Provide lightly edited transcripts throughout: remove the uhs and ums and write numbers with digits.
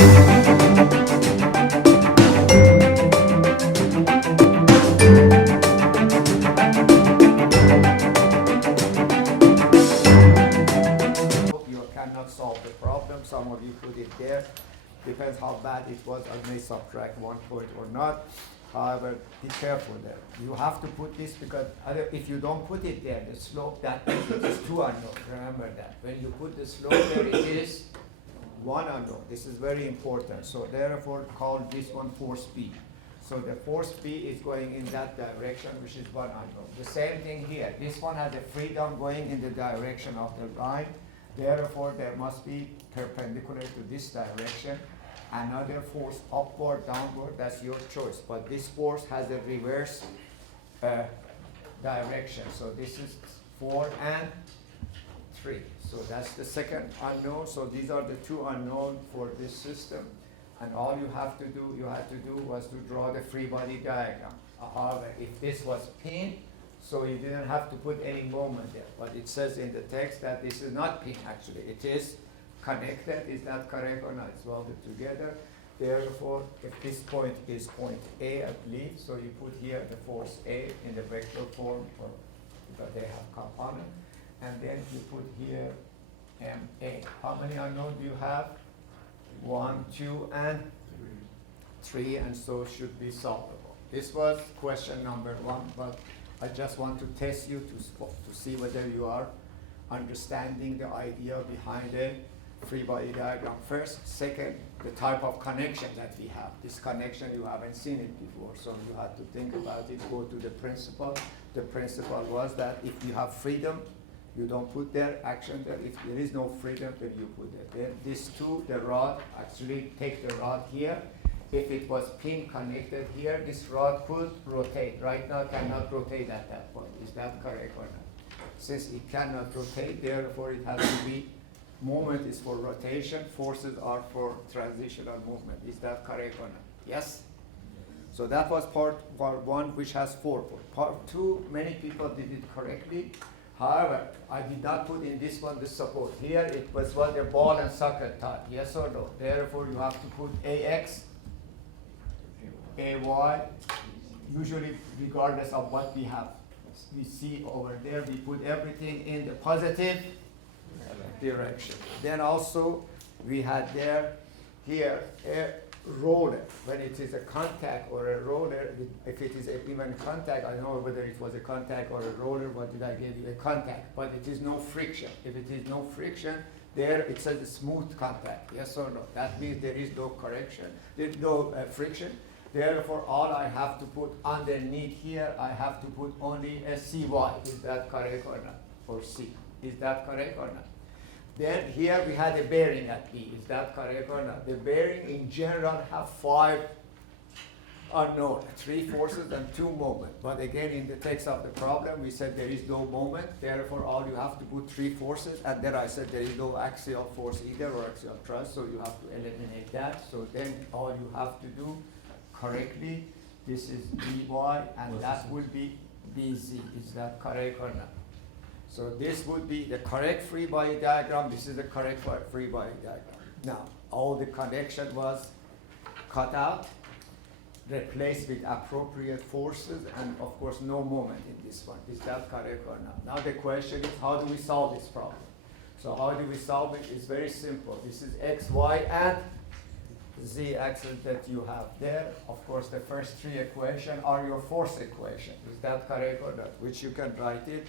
You cannot solve the problem. Some of you put it there. Depends how bad it was. I may subtract 1 point or not. However, be careful there. You have to put this because if you don't put it there, the slope that is 2 unknown. Remember that. When you put the slope there, it is 1 unknown. This is very important. So therefore, call this one force P. So the force P is going in that direction, which is 1 unknown. The same thing here. This one has a freedom going in the direction of the line. Therefore, there must be perpendicular to this direction. Another force upward, downward, that's your choice. But this force has a reverse direction. So this is 4 and 3. So that's the second unknown. So these are the 2 unknown for this system. And all you had to do was to draw the free body diagram. However, if this was pin, so you didn't have to put any moment there. But it says in the text that this is not pin actually. It is connected. Is that correct or not? It's welded together. Therefore, if this point is point A, I believe, so you put here the force A in the vector form because they have component. And then you put here MA. How many unknown do you have? 1, 2, and 3, and so should be solvable. This was question number 1, but I just want to test you to see whether you are understanding the idea behind the free body diagram first. Second, the type of connection that we have. This connection, you haven't seen it before, so you have to think about it, go to the principle. The principle was that if you have freedom, you don't put their action there. If there is no freedom, then you put it. Then these two, the rod, actually take the rod here. If it was pin connected here, this rod could rotate. Right now, it cannot rotate at that point. Is that correct or not? Since it cannot rotate, therefore it has to be, moment is for rotation, forces are for transitional movement. Is that correct or not? Yes? So that was part 1, which has 4 points. Part 2, many people did it correctly. However, I did not put in this one the support. Here it was what a ball and socket type, yes or no? Therefore, you have to put AX, AY, usually regardless of what we have. We see over there, we put everything in the positive direction. Then also, we had here, a roller. When it is a contact or a roller, if it is even contact, I don't know whether it was a contact or a roller, what did I give you? A contact, but it is no friction. If it is no friction, there it says a smooth contact, yes or no? That means there is no correction, there is no friction. Therefore, all I have to put underneath here, I have to put only a CY. Is that correct or not? Or C. Is that correct or not? Then here we had a bearing at B. Is that correct or not? The bearing in general have 5 unknown, 3 forces and 2 moment. But again, in the text of the problem, we said there is no moment. Therefore, all you have to put 3 forces. And then I said there is no axial force either or axial thrust. So you have to eliminate that. So then all you have to do correctly, this is By, and that will be Bz. Is that correct or not? So this would be the correct free body diagram. This is the correct free body diagram. Now, all the connection was cut out, replaced with appropriate forces, and of course, no moment in this one. Is that correct or not? Now the question is, how do we solve this problem? So how do we solve it? It's very simple. This is x, y, and z axis that you have there. Of course, the first 3 equations are your force equation. Is that correct or not? Which you can write it.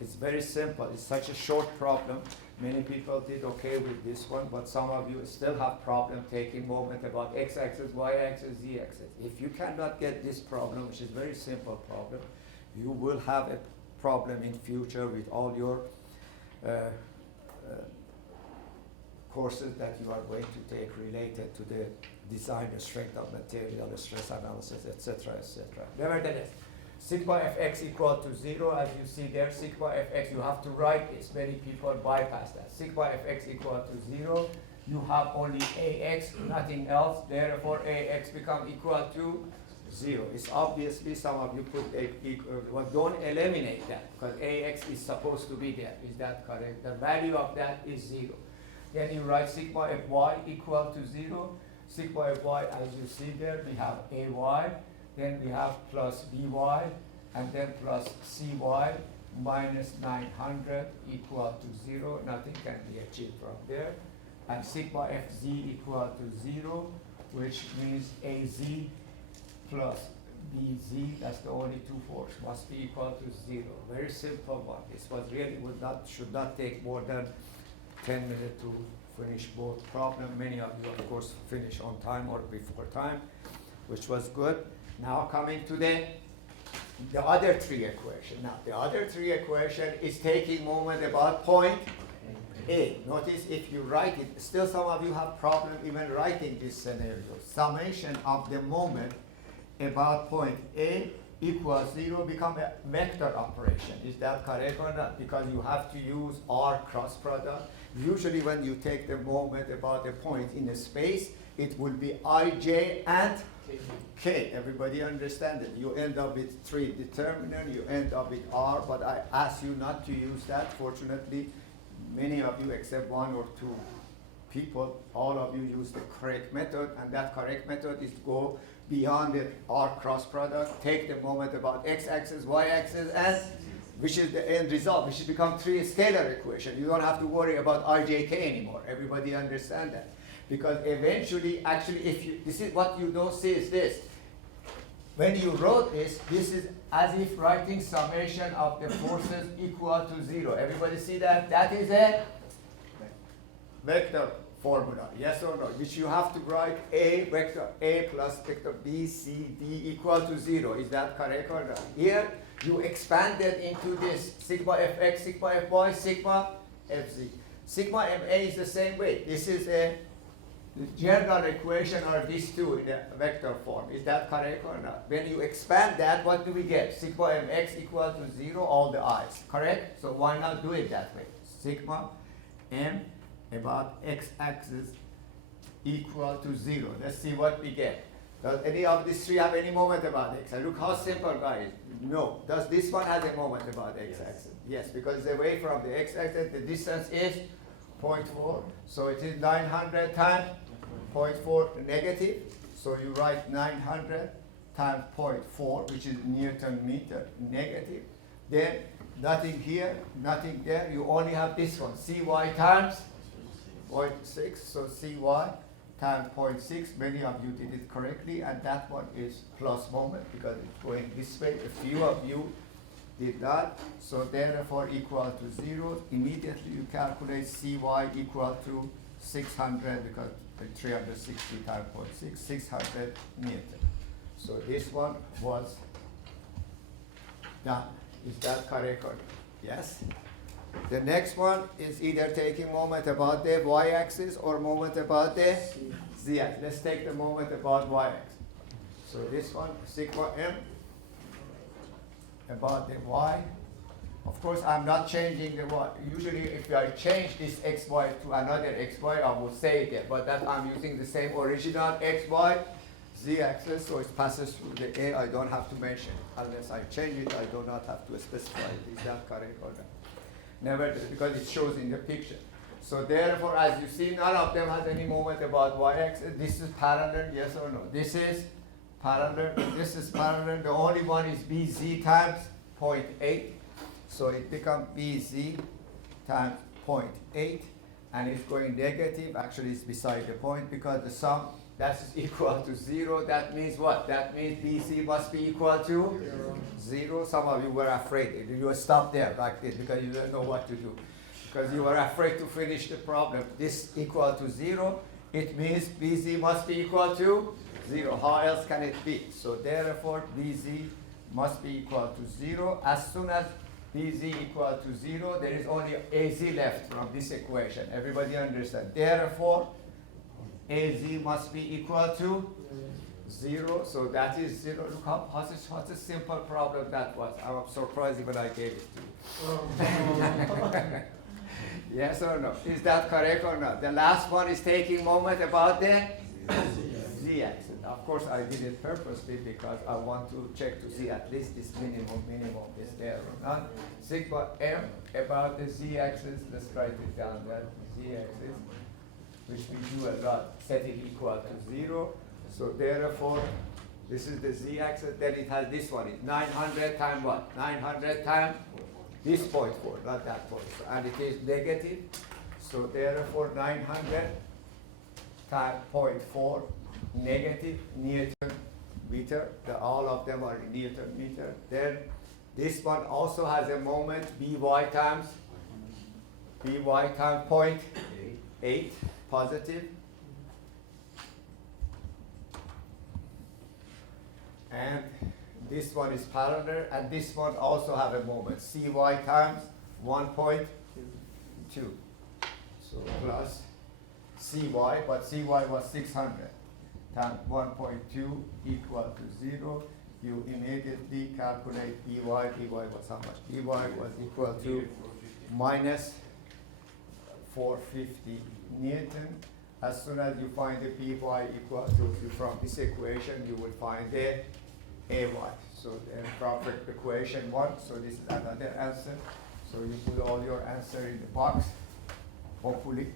It's very simple. It's such a short problem. Many people did okay with this one, but some of you still have problem taking moment about x-axis, y-axis, z-axis. If you cannot get this problem, which is a very simple problem, you will have a problem in future with all your courses that you are going to take related to the design, the strength of material, the stress analysis, etc., etc. Nevertheless, sigma fx equal to 0, as you see there, sigma fx, you have to write this. Many people bypass that. Sigma fx equal to 0, you have only ax, nothing else. Therefore, ax become equal to 0. It's obviously some of you put well, don't eliminate that because ax is supposed to be there. Is that correct? The value of that is 0. Then you write sigma fy equal to 0. sigma fy, as you see there, we have ay, then we have plus by, and then plus cy minus 900 equal to 0. Nothing can be achieved from there. And sigma fz equal to 0, which means az plus bz, that's the only two forces, must be equal to 0. Very simple one. This was really should not take more than 10 minutes to finish both problems. Many of you, of course, finish on time or before time, which was good. Now coming to the other three equations. Now, the other three equation is taking moment about point A. Notice if you write it, still some of you have problem even writing this scenario. Summation of the moment about point A equals 0 become a vector operation. Is that correct or not? Because you have to use R cross product. Usually when you take the moment about a point in a space, it will be Ij and K. Everybody understand it? You end up with 3 determinant, you end up with R, but I ask you not to use that. Fortunately, many of you, except 1 or 2 people, all of you use the correct method, and that correct method is to go beyond the R cross product, take the moment about x-axis, y-axis, and which is the end result, which has become 3 scalar equation. You don't have to worry about Ijk anymore. Everybody understand that? Because eventually, actually, if you, this is what you don't see is this. When you wrote this, this is as if writing summation of the forces equal to 0. Everybody see that? That is a vector formula, yes or no? Which you have to write A vector A plus vector B, C, D equal to 0. Is that correct or not? Here, you expanded into this sigma fx, sigma fy, sigma fz. Sigma ma is the same way. This is the general equation are these two in the vector form. Is that correct or not? When you expand that, what do we get? Sigma mx equal to 0, all the i's. Correct? So why not do it that way? Sigma m about x-axis equal to 0. Let's see what we get. Does any of these three have any moment about x? And look how simple, guys. No. Does this one have a moment about x-axis? Yes, because away from the x-axis, the distance is 0.4. So it is 900 times 0.4 negative. So you write 900 times 0.4, which is Newton meter negative. Then nothing here, nothing there. You only have this one, cy times 0.6. So cy times 0.6. Many of you did it correctly, and that one is plus moment because it's going this way. A few of you did not. So therefore equal to 0. Immediately you calculate cy equal to 600 because 360 times 0.6, 600 Newton. So this one was done. Is that correct or not? Yes? The next one is either taking moment about the y-axis or moment about the z-axis. Let's take the moment about y-axis. So this one, sigma m about the y. Of course, I'm not changing the y. Usually, if I change this xy to another xy, I will say it there. But that I'm using the same original xy z-axis, so it passes through the a. I don't have to mention it. Unless I change it, I do not have to specify it. Is that correct or not? Never, because it shows in the picture. So therefore, as you see, none of them has any moment about y-axis. This is parallel, yes or no? This is parallel, this is parallel. The only one is bz times 0.8. So it becomes bz times 0.8, and it's going negative. Actually, it's beside the point because the sum that's equal to 0. That means what? That means bc must be equal to 0. Some of you were afraid. You stop there like this because you don't know what to do. Because you were afraid to finish the problem. This equal to 0. It means bc must be equal to 0. How else can it be? So therefore, bz must be equal to 0. As soon as bz equal to 0, there is only az left from this equation. Everybody understand? Therefore, az must be equal to 0. So that is 0. Look how what a simple problem that was. I'm surprised when I gave it to you. Yes or no? Is that correct or not? The last one is taking moment about the z-axis. Of course, I did it purposely because I want to check to see at least this minimum is there or not. Sigma m about the z-axis. Let's write it down there. Z-axis which we do a lot, set it equal to 0. So therefore, this is the z-axis, then it has this one. It's 900 times what? 900 times this 0.4, not that point. So, and it is negative. So therefore, 900 times 0.4 negative Newton meter. All of them are in Newton meter. Then this one also has a moment, By times 0.8 positive. And this one is parallel, and this one also have a moment, Cy times 1.2. So plus Cy, but Cy was 600 times 1.2 equal to 0. You immediately calculate By. By was how much? By was equal to minus 450 Newton. As soon as you find the Py equal to, from this equation, you will find the Ay. So the proper equation 1, so this is another answer. So you put all your answer in the box, hopefully.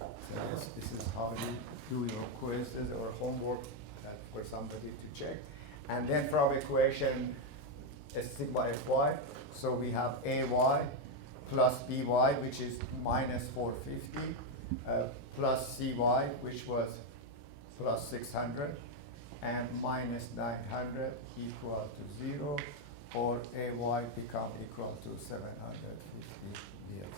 So yes, this is how you do your quizzes or homework for somebody to check. And then from equation sigma Fy, so we have Ay plus By, which is minus 450, plus Cy, which was plus 600, and minus 900 equal to 0, or Ay become equal to 750 Newton.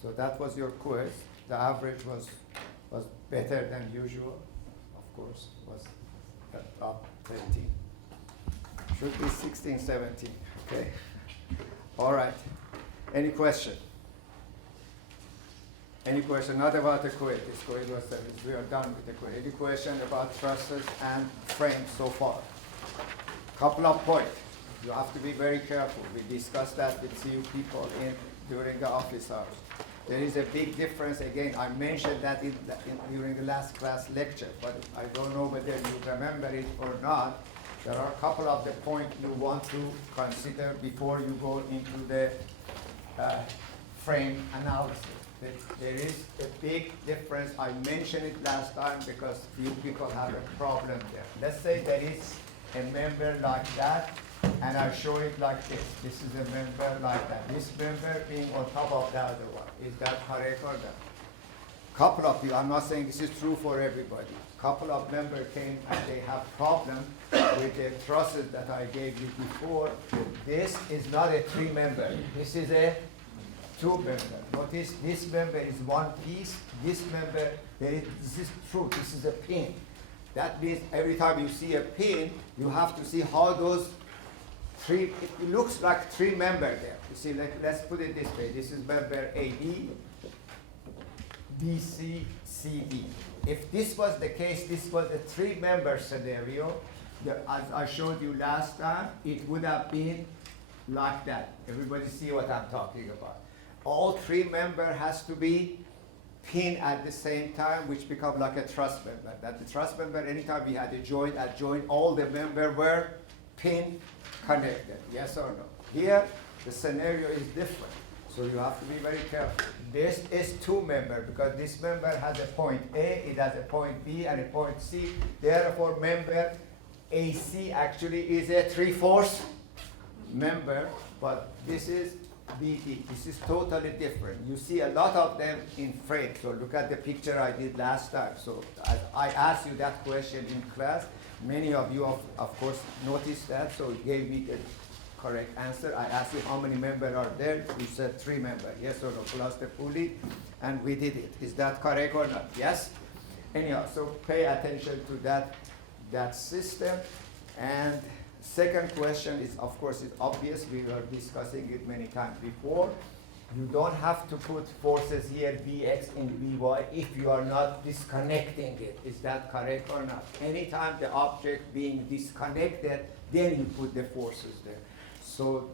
So that was your quiz. The average was better than usual, of course, was the top 13. Should be 16, 17, okay? All right, any question? Any question, not about the quiz, this quiz was, we are done with the quiz. Any question about trusses and frames so far? Couple of points, you have to be very careful. We discussed that with CU people during the office hours. There is a big difference, again, I mentioned that during the last class lecture, but I don't know whether you remember it or not. There are a couple of the points you want to consider before you go into the frame analysis. There is a big difference. I mentioned it last time because few people have a problem there. Let's say there is a member like that, and I show it like this. This is a member like that. This member being on top of the other one. Is that correct or not? Couple of you, I'm not saying this is true for everybody. Couple of members came and they have problem with the trusses that I gave you before. This is not a 3-member. This is a 2-member. Notice this member is one piece. This member, this is true. This is a pin. That means every time you see a pin, you have to see how those three, it looks like 3 members there. You see, let's put it this way. This is member AB, BC, CD. If this was the case, this was a 3-member scenario, as I showed you last time, it would have been like that. Everybody see what I'm talking about. All 3 members has to be pinned at the same time, which become like a truss member. That the truss member, anytime we had a joint, all the members were pinned, connected. Yes or no? Here, the scenario is different. So you have to be very careful. This is 2-member because this member has a point A, it has a point B, and a point C. Therefore, member AC actually is a 3/4 member, but this is BD. This is totally different. You see a lot of them in frame. So look at the picture I did last time. So I asked you that question in class. Many of you, of course, noticed that, so it gave me the correct answer. I asked you how many members are there. You said 3 members. Yes or no? Plus the pulley, and we did it. Is that correct or not? Yes? Anyhow, so pay attention to that system. And second question is, of course, it's obvious. We were discussing it many times before. You don't have to put forces here, Bx in By, if you are not disconnecting it. Is that correct or not? Anytime the object being disconnected, then you put the forces there. So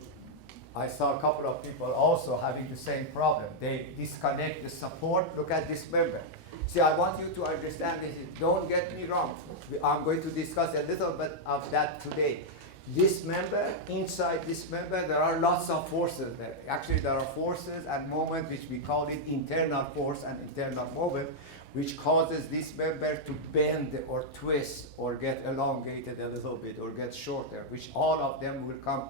I saw a couple of people also having the same problem. They disconnect the support. Look at this member. See, I want you to understand this. Don't get me wrong. I'm going to discuss a little bit of that today. this member, inside this member, there are lots of forces there. Actually, there are forces and moment which we call it internal force and internal moment, which causes this member to bend or twist or get elongated a little bit or get shorter, which all of them will come.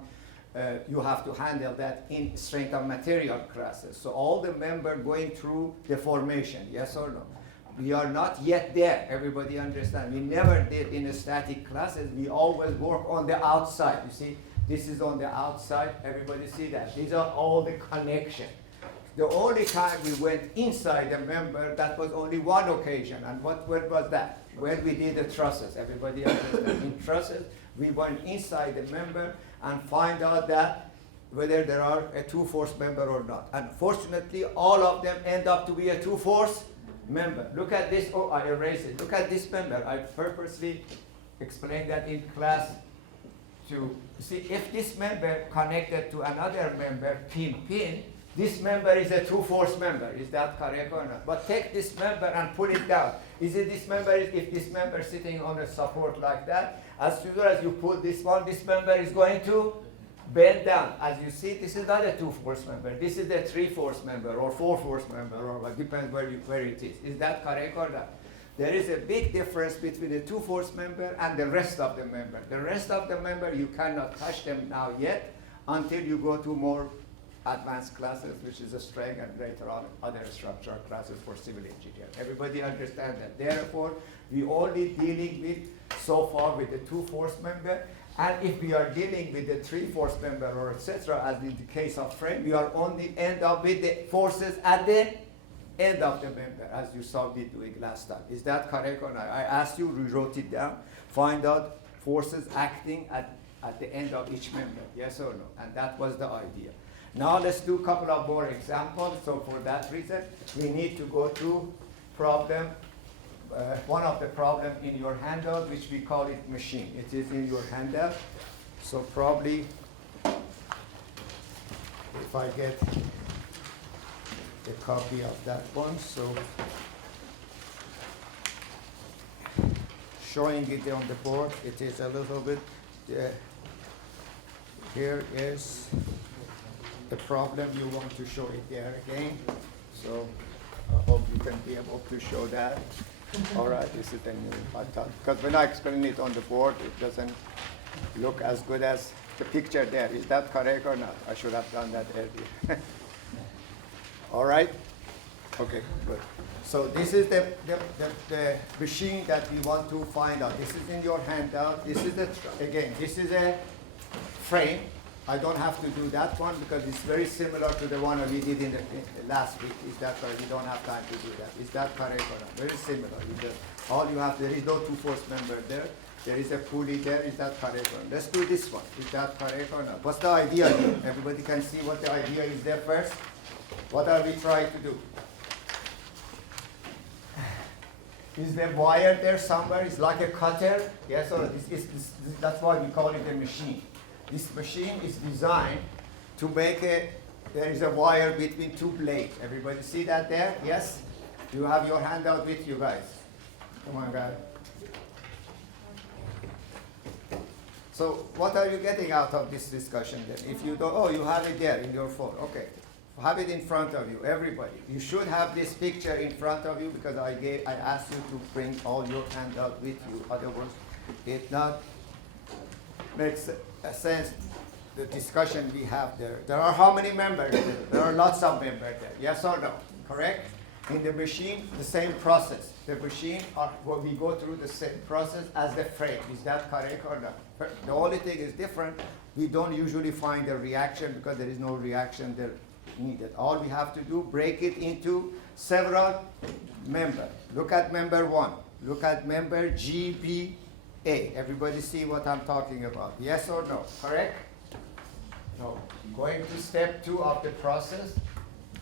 You have to handle that in strength of material classes. So all the member going through the formation, yes or no? We are not yet there. Everybody understand? We never did in the static classes. We always work on the outside. You see, this is on the outside. Everybody see that? These are all the connection. The only time we went inside the member, that was only one occasion. And when was that? When we did the trusses. Everybody understand? In trusses, we went inside the member and find out that whether there are a two-force member or not. And fortunately, all of them end up to be a two-force member. Look at this. Oh, I erased it. Look at this member. I purposely explained that in class to see if this member connected to another member, pin, this member is a two-force member. Is that correct or not? But take this member and put it down. Is it this member? If this member is sitting on a support like that, as soon as you put this one, this member is going to bend down. As you see, this is not a two-force member. This is a three-force member or four-force member, or it depends where it is. Is that correct or not? There is a big difference between a two-force member and the rest of the member. The rest of the member, you cannot touch them now yet until you go to more advanced classes, which is a strength, and later on other structural classes for civil engineering. Everybody understand that. Therefore, we only dealing with so far with the two-force member, and if we are dealing with the three-force member or etc., as in the case of frame, we are only end up with the forces at the end of the member, as you saw me doing last time. Is that correct or not? I asked you, we wrote it down, find out forces acting at the end of each member, yes or no? And that was the idea. Now let's do a couple of more examples. So for that reason, we need to go to problem, one of the problem in your handout, which we call it machine. It is in your handout. So probably, if I get a copy of that one, so showing it on the board, it is a little bit, here is the problem. You want to show it there again. So I hope you can be able to show that. All right, this is the new pattern. Because when I explain it on the board, it doesn't look as good as the picture there. Is that correct or not? I should have done that earlier. All right? Okay, good. So this is the machine that we want to find out. This is in your handout. This is this is a frame. I don't have to do that one because it's very similar to the one we did in the last week. Is that right? We don't have time to do that. Is that correct or not? Very similar. All you have, there is no two-force member there. There is a pulley there. Is that correct or not? Let's do this one. Is that correct or not? What's the idea here? Everybody can see what the idea is there first. What are we trying to do? Is there wire there somewhere? It's like a cutter. Yes or no? That's why we call it a machine. This machine is designed to make there is a wire between two blades. Everybody see that there? Yes? You have your handout with you guys. Come on, guys. So what are you getting out of this discussion then? If you don't, oh, you have it there in your phone. Okay. Have it in front of you, everybody. You should have this picture in front of you because I asked you to bring all your handout with you. Otherwise, it not makes a sense, the discussion we have there. There are how many members there? There are lots of members there. Yes or no? Correct? In the machine, the same process. The machine, we go through the same process as the frame. Is that correct or not? The only thing is different. We don't usually find a reaction because there is no reaction there needed. All we have to do, break it into several members. Look at member 1. Look at member GBA. Everybody see what I'm talking about? Yes or no? Correct? No. Going to step 2 of the process.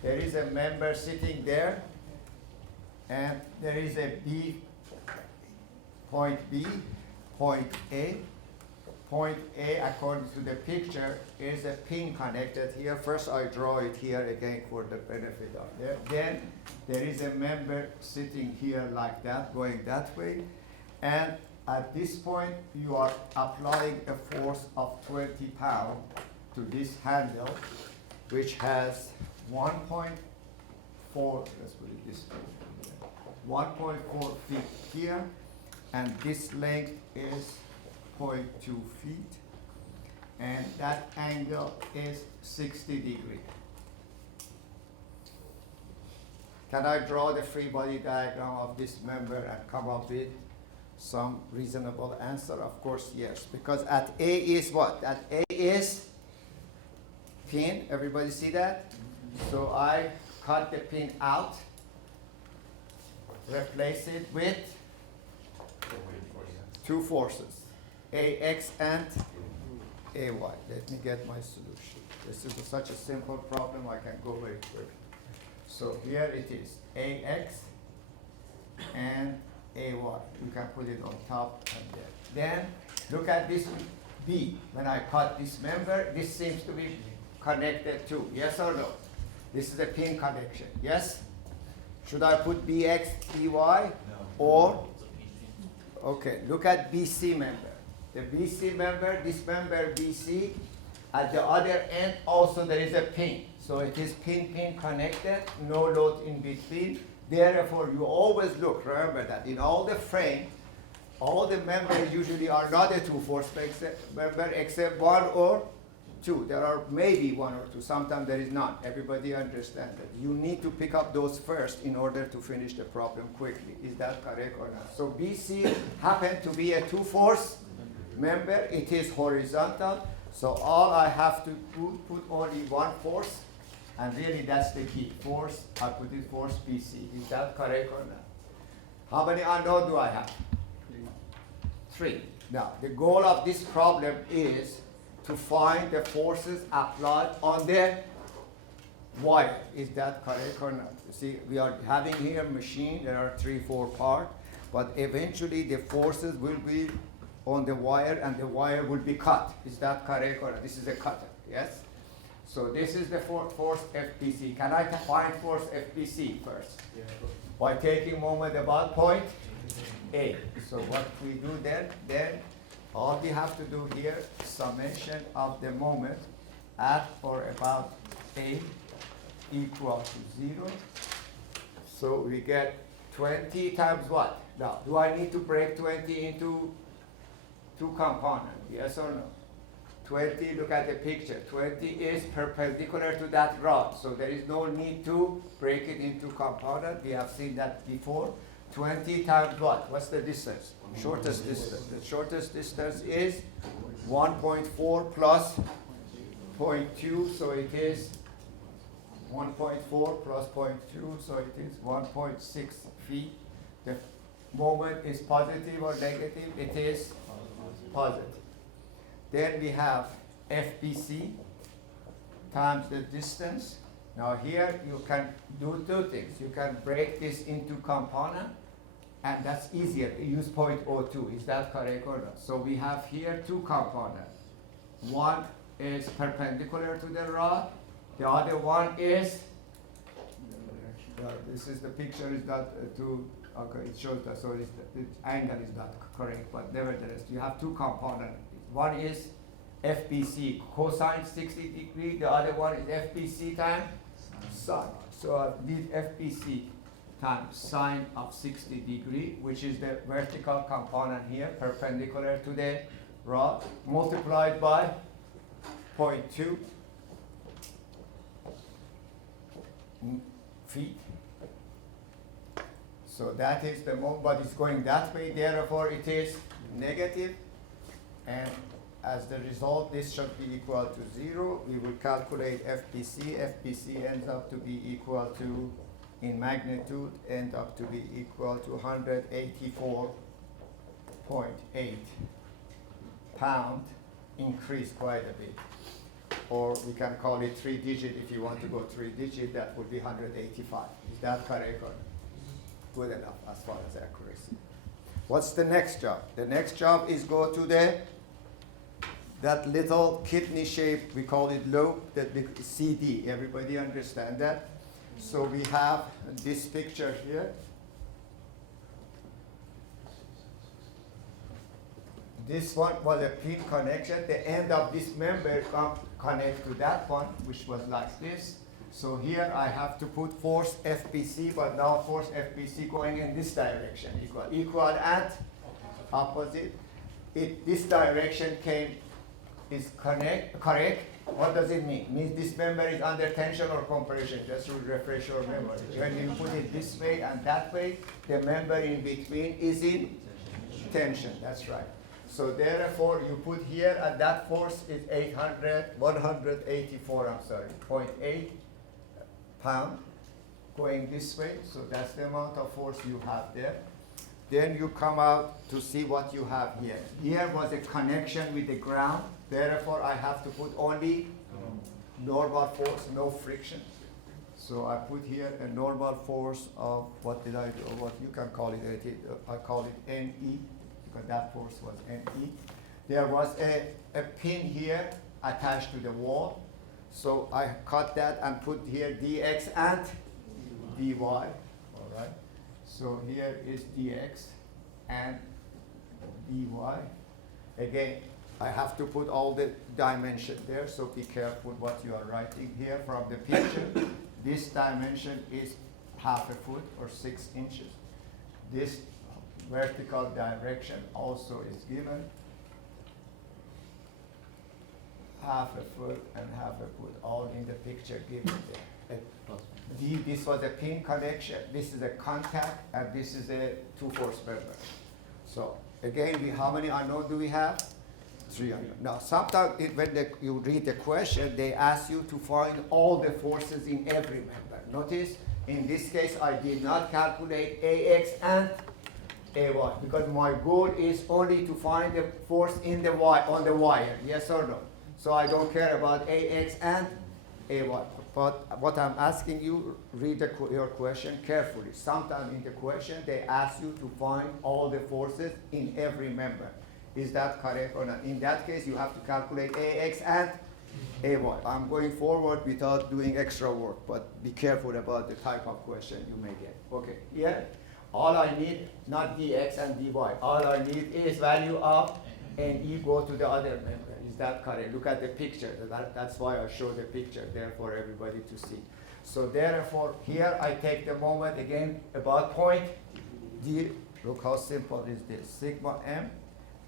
There is a member sitting there, and there is a point B, point A. Point A, according to the picture, is a pin connected here. First, I draw it here again for the benefit of it. Then, there is a member sitting here like that, going that way. And at this point, you are applying a force of 20 pounds to this handle, which has 1.4, let's put it this way, 1.4 feet here, and this length is 0.2 feet, and that angle is 60 degrees. Can I draw the free body diagram of this member and come up with some reasonable answer? Of course, yes, because at A is what? At A is pin, everybody see that? So I cut the pin out, replace it with two forces, AX and AY. Let me get my solution. This is such a simple problem, I can go very quick. So here it is, AX and AY. You can put it on top and there. Then look at this B. When I cut this member, this seems to be connected too. Yes or no? This is a pin connection. Yes? Should I put BX, BY? No. Or? Okay, look at BC member. The BC member, this member BC, at the other end also there is a pin. So it is pin-pin connected, no load in between. Therefore, you always look, remember that in all the frame, all the members usually are not a two-force member except one or two. There are maybe one or two, sometimes there is none. Everybody understands that. You need to pick up those first in order to finish the problem quickly. Is that correct or not? So BC happened to be a two-force member. It is horizontal. So all I have to put only one force, and really that's the key. Force, I put it force BC. Is that correct or not? How many unknown do I have? Three. Now, the goal of this problem is to find the forces applied on the wire. Is that correct or not? You see, we are having here a machine, there are 3-4 parts, but eventually the forces will be on the wire and the wire will be cut. Is that correct or not? This is a cutter, yes? So this is the force FBC. Can I find force FBC first? Yeah. By taking moment about point A. So what we do then all we have to do here, summation of the moment at or about A equal to 0. So we get 20 times what? Now, do I need to break 20 into two components? Yes or no? 20, look at the picture. 20 is perpendicular to that rod, so there is no need to break it into components. We have seen that before. 20 times what? What's the distance? Shortest distance. The shortest distance is 1.4 plus 0.2, so it is 1.4 plus 0.2, so it is 1.6 feet. The moment is positive or negative? It is positive. Then we have FBC times the distance. Now here you can do two things. You can break this into component, and that's easier. Use 0.02. Is that correct or not? So we have here two components. One is perpendicular to the rod. The other one is, this is the picture is not too, okay, it shows that, so the angle is not correct, but nevertheless, you have two components. One is FBC cosine 60 degree, the other one is FBC times sine. So I did FBC times sine of 60 degree, which is the vertical component here, perpendicular to the rod, multiplied by 0.2 feet. So that is the moment, but it's going that way, therefore it is negative. And as the result, this should be equal to 0. We will calculate FBC. FBC ends up to be equal to, in magnitude, end up to be equal to 184.8 pound, increase quite a bit. Or we can call it 3-digit if you want to go 3-digit, that would be 185. Is that correct or good enough as far as accuracy? What's the next job? The next job is go to that little kidney shape, we call it lobe, that CD. Everybody understand that? So we have this picture here. This one was a pin connection. The end of this member connect to that one, which was like this. So here I have to put force FBC, but now force FBC going in this direction, equal and opposite. This direction is correct. What does it mean? Means this member is under tension or compression, just to refresh your memory. When you put it this way and that way, the member in between is in tension, that's right. So therefore, you put here, and that force is 184, 0.8 pound going this way. So that's the amount of force you have there. Then you come out to see what you have here. Here was a connection with the ground. Therefore, I have to put only normal force, no friction. So I put here a normal force of, what did I do? What you can call it, I call it NE, because that force was NE. There was a pin here attached to the wall. So I cut that and put here dx and dy, all right? So here is dx and dy. Again, I have to put all the dimension there, so be careful what you are writing here from the picture. This dimension is half a foot or 6 inches. This vertical direction also is given. Half a foot and half a foot, all in the picture given there. This was a pin connection, this is a contact, and this is a 2-force member. So again, how many unknown do we have? 3 unknown. Now, sometimes when you read the question, they ask you to find all the forces in every member. Notice, in this case, I did not calculate AX and AY, because my goal is only to find the force in the on the wire, yes or no? So I don't care about AX and AY. But what I'm asking you, read your question carefully. Sometimes in the question, they ask you to find all the forces in every member. Is that correct or not? In that case, you have to calculate AX and AY. I'm going forward without doing extra work, but be careful about the type of question you may get. Okay, here, all I need, not dx and dy, all I need is value of NE go to the other member. Is that correct? Look at the picture. That's why I show the picture there for everybody to see. So therefore, here I take the moment again about point D. Look how simple is this. Sigma m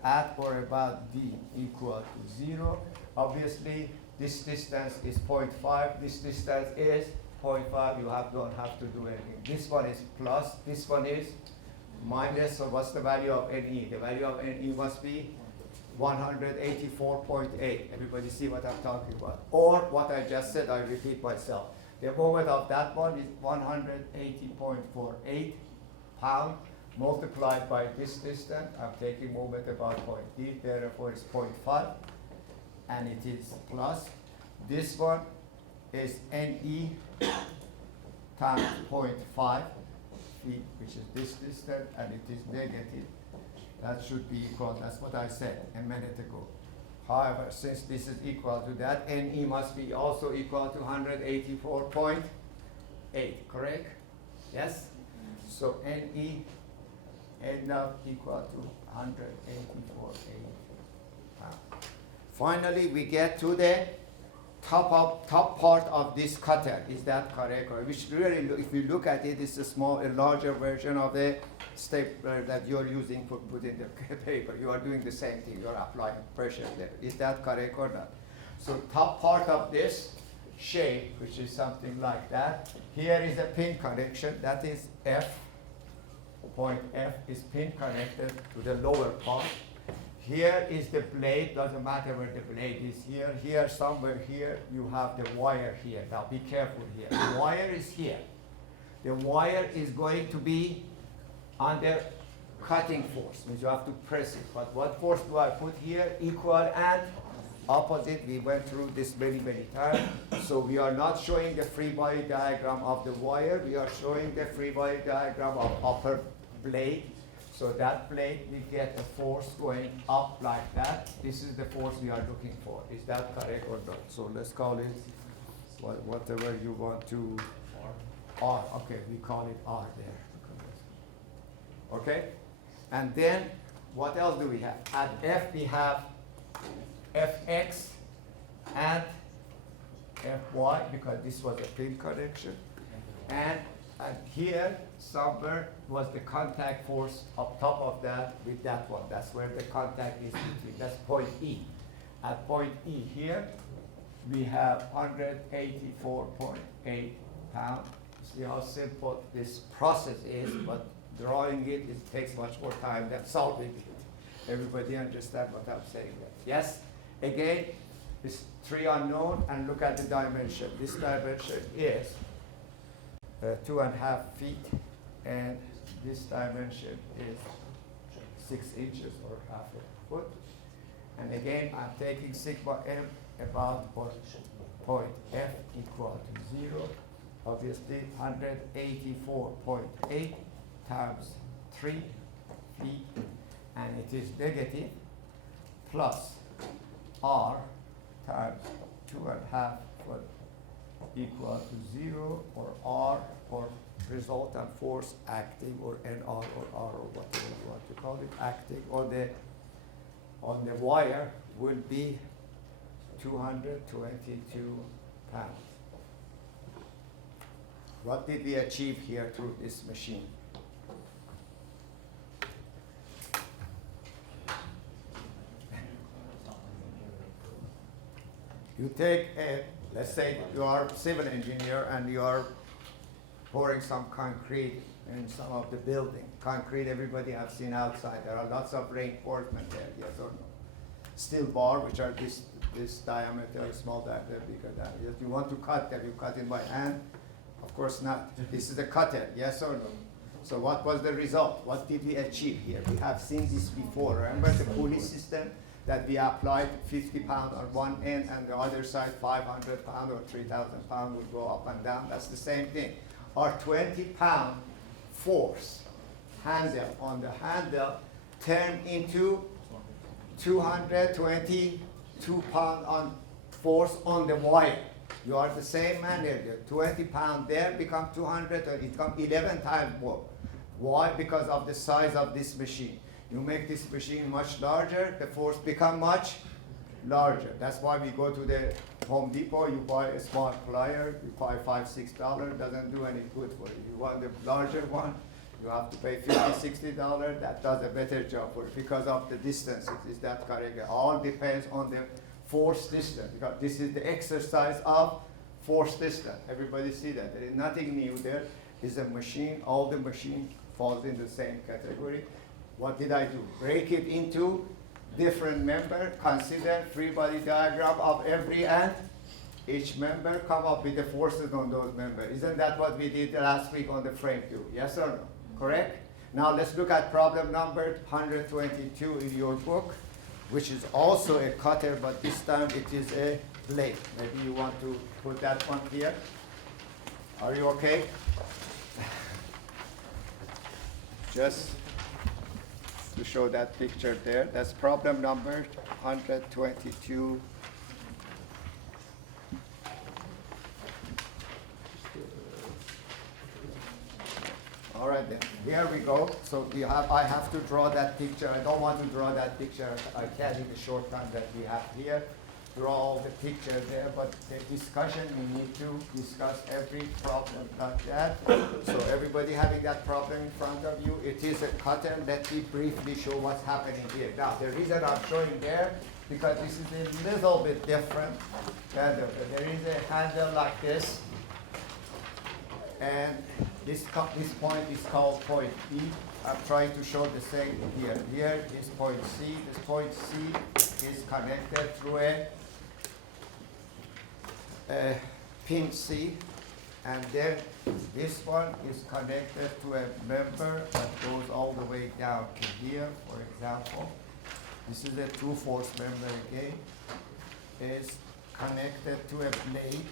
at or about D equal to 0. Obviously, this distance is 0.5. This distance is 0.5. You don't have to do anything. This one is plus. This one is minus. So what's the value of NE? The value of NE must be 184.8. Everybody see what I'm talking about? Or what I just said, I repeat myself. The moment of that one is 180.48 pound multiplied by this distance. I'm taking moment about point D, therefore it's 0.5, and it is plus. This one is NE times 0.5 feet, which is this distance, and it is negative. That should be equal, that's what I said a minute ago. However, since this is equal to that, NE must be also equal to 184.8, correct? Yes? So NE end up equal to 184.8 pounds. Finally, we get to the top part of this cutter. Is that correct? Or which really, if you look at it, it's a larger version of the stapler that you're using for putting the paper. You are doing the same thing. You're applying pressure there. Is that correct or not? So top part of this shape, which is something like that. Here is a pin connection. That is F. Point F is pin connected to the lower part. Here is the blade. Doesn't matter where the blade is here. Here, somewhere here, you have the wire here. Now be careful here. The wire is here. The wire is going to be under cutting force, means you have to press it. But what force do I put here? Equal and opposite. We went through this many times. So we are not showing the free body diagram of the wire. We are showing the free body diagram of upper blade. So that blade, we get a force going up like that. This is the force we are looking for. Is that correct or not? So let's call it whatever you want to. R. Okay, we call it R there. Okay? And then what else do we have? At F we have Fx and Fy, because this was a pin connection. And here somewhere was the contact force up top of that with that one. That's where the contact is between. That's point E. At point E here, we have 184.8 pounds. See how simple this process is, but drawing it takes much more time than solving it. Everybody understand what I'm saying there? Yes? Again, it's 3 unknown, and look at the dimension. This dimension is 2.5 feet, and this dimension is 6 inches or half a foot. And again, I'm taking sigma m about point F equal to 0. Obviously, 184.8 times 3 feet, and it is negative, plus R times 2.5 foot equal to 0, or R, or resultant force acting, or NR, or R, or whatever you want to call it, acting on the wire will be 222 pounds. What did we achieve here through this machine? You take let's say you are a civil engineer and you are pouring some concrete in some of the building. Concrete, everybody have seen outside. There are lots of reinforcement there, yes or no? Steel bar, which are this diameter, small diameter, bigger diameter. If you want to cut them, you cut it by hand? Of course not. This is a cutter, yes or no? So what was the result? What did we achieve here? We have seen this before. Remember the pulley system that we applied 50 pounds on one end and the other side 500 pounds or 3,000 pounds would go up and down? That's the same thing. Our 20-pound force handle on the handle turned into 222 pounds on force on the wire. You are the same man there. 20 pounds there become 200, or it becomes 11 times more. Why? Because of the size of this machine. You make this machine much larger, the force become much larger. That's why we go to the Home Depot, you buy a small plier, you buy $5, $6, doesn't do any good for you. You want the larger one, you have to pay $50, $60, that does a better job for it because of the distance. Is that correct? It all depends on the force distance, because this is the exercise of force distance. Everybody see that. There is nothing new there. It's a machine, all the machine falls in the same category. What did I do? Break it into different member, consider free body diagram of every end. Each member, come up with the forces on those members. Isn't that what we did last week on the frame tube? Yes or no? Correct? Now let's look at problem number 122 in your book, which is also a cutter, but this time it is a blade. Maybe you want to put that one here. Are you okay? Just to show that picture there. That's problem number 122. All right then, here we go. So I have to draw that picture. I don't want to draw that picture. I can in the short time that we have here. Draw all the pictures there, but the discussion, we need to discuss every problem like that. So everybody having that problem in front of you, it is a cutter. Let me briefly show what's happening here. Now, the reason I'm showing there, because this is a little bit different. There is a handle like this, and this point is called point E. I'm trying to show the same here. Here is point C. This point C is connected through a pin C, and then this one is connected to a member that goes all the way down to here, for example. This is a two-force member again. It's connected to a blade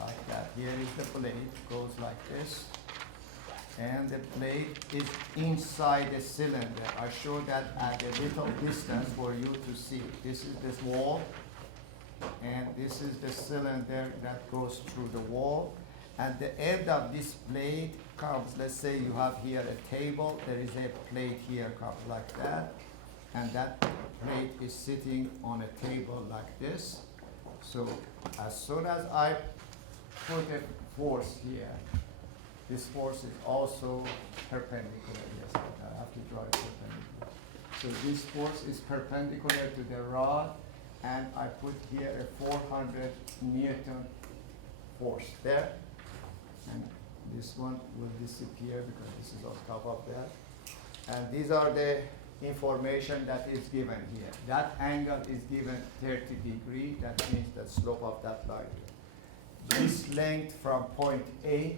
like that. Here is the blade, goes like this. And the blade is inside the cylinder. I show that at a little distance for you to see. This is this wall, and this is the cylinder that goes through the wall. And the end of this blade comes, let's say you have here a table, there is a plate here comes like that. and that plate is sitting on a table like this. So as soon as I put a force here, this force is also perpendicular. Yes, I have to draw it perpendicular. So this force is perpendicular to the rod, and I put here a 400 Newton force there. And this one will disappear because this is on top of that. And these are the information that is given here. That angle is given 30 degrees. That means the slope of that line. This length from point A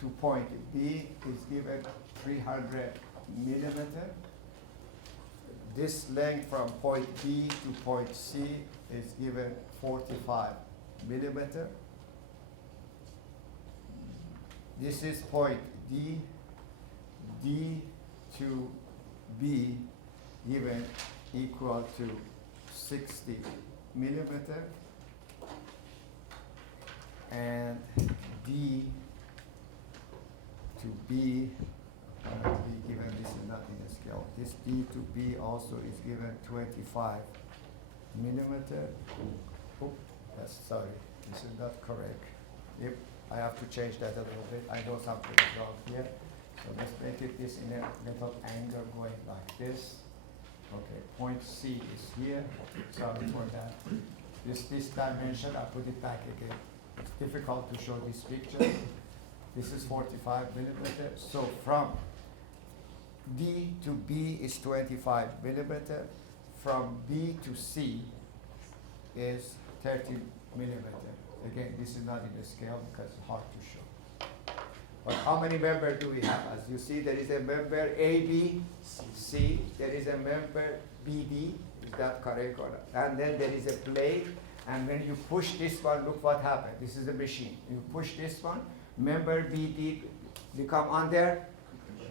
to point B is given 300 millimeter. This length from point B to point C is given 45 millimeter. This is point D. D to B given equal to 60 millimeter. And D to B be given, this is not in the scale. This D to B also is given 25 millimeter. Oh, that's sorry, this is not correct. Yep, I have to change that a little bit. I know something is wrong here. So let's make it this in a little angle going like this. Okay, point C is here. Sorry for that. This dimension, I put it back again. It's difficult to show this picture. This is 45 millimeter. So from D to B is 25 millimeter. From B to C is 30 millimeter. Again, this is not in the scale because it's hard to show. But how many members do we have? As you see, there is a member A, B, C. There is a member B, D. Is that correct or not? And then there is a blade. And when you push this one, look what happened. This is a machine. You push this one, member B, D become under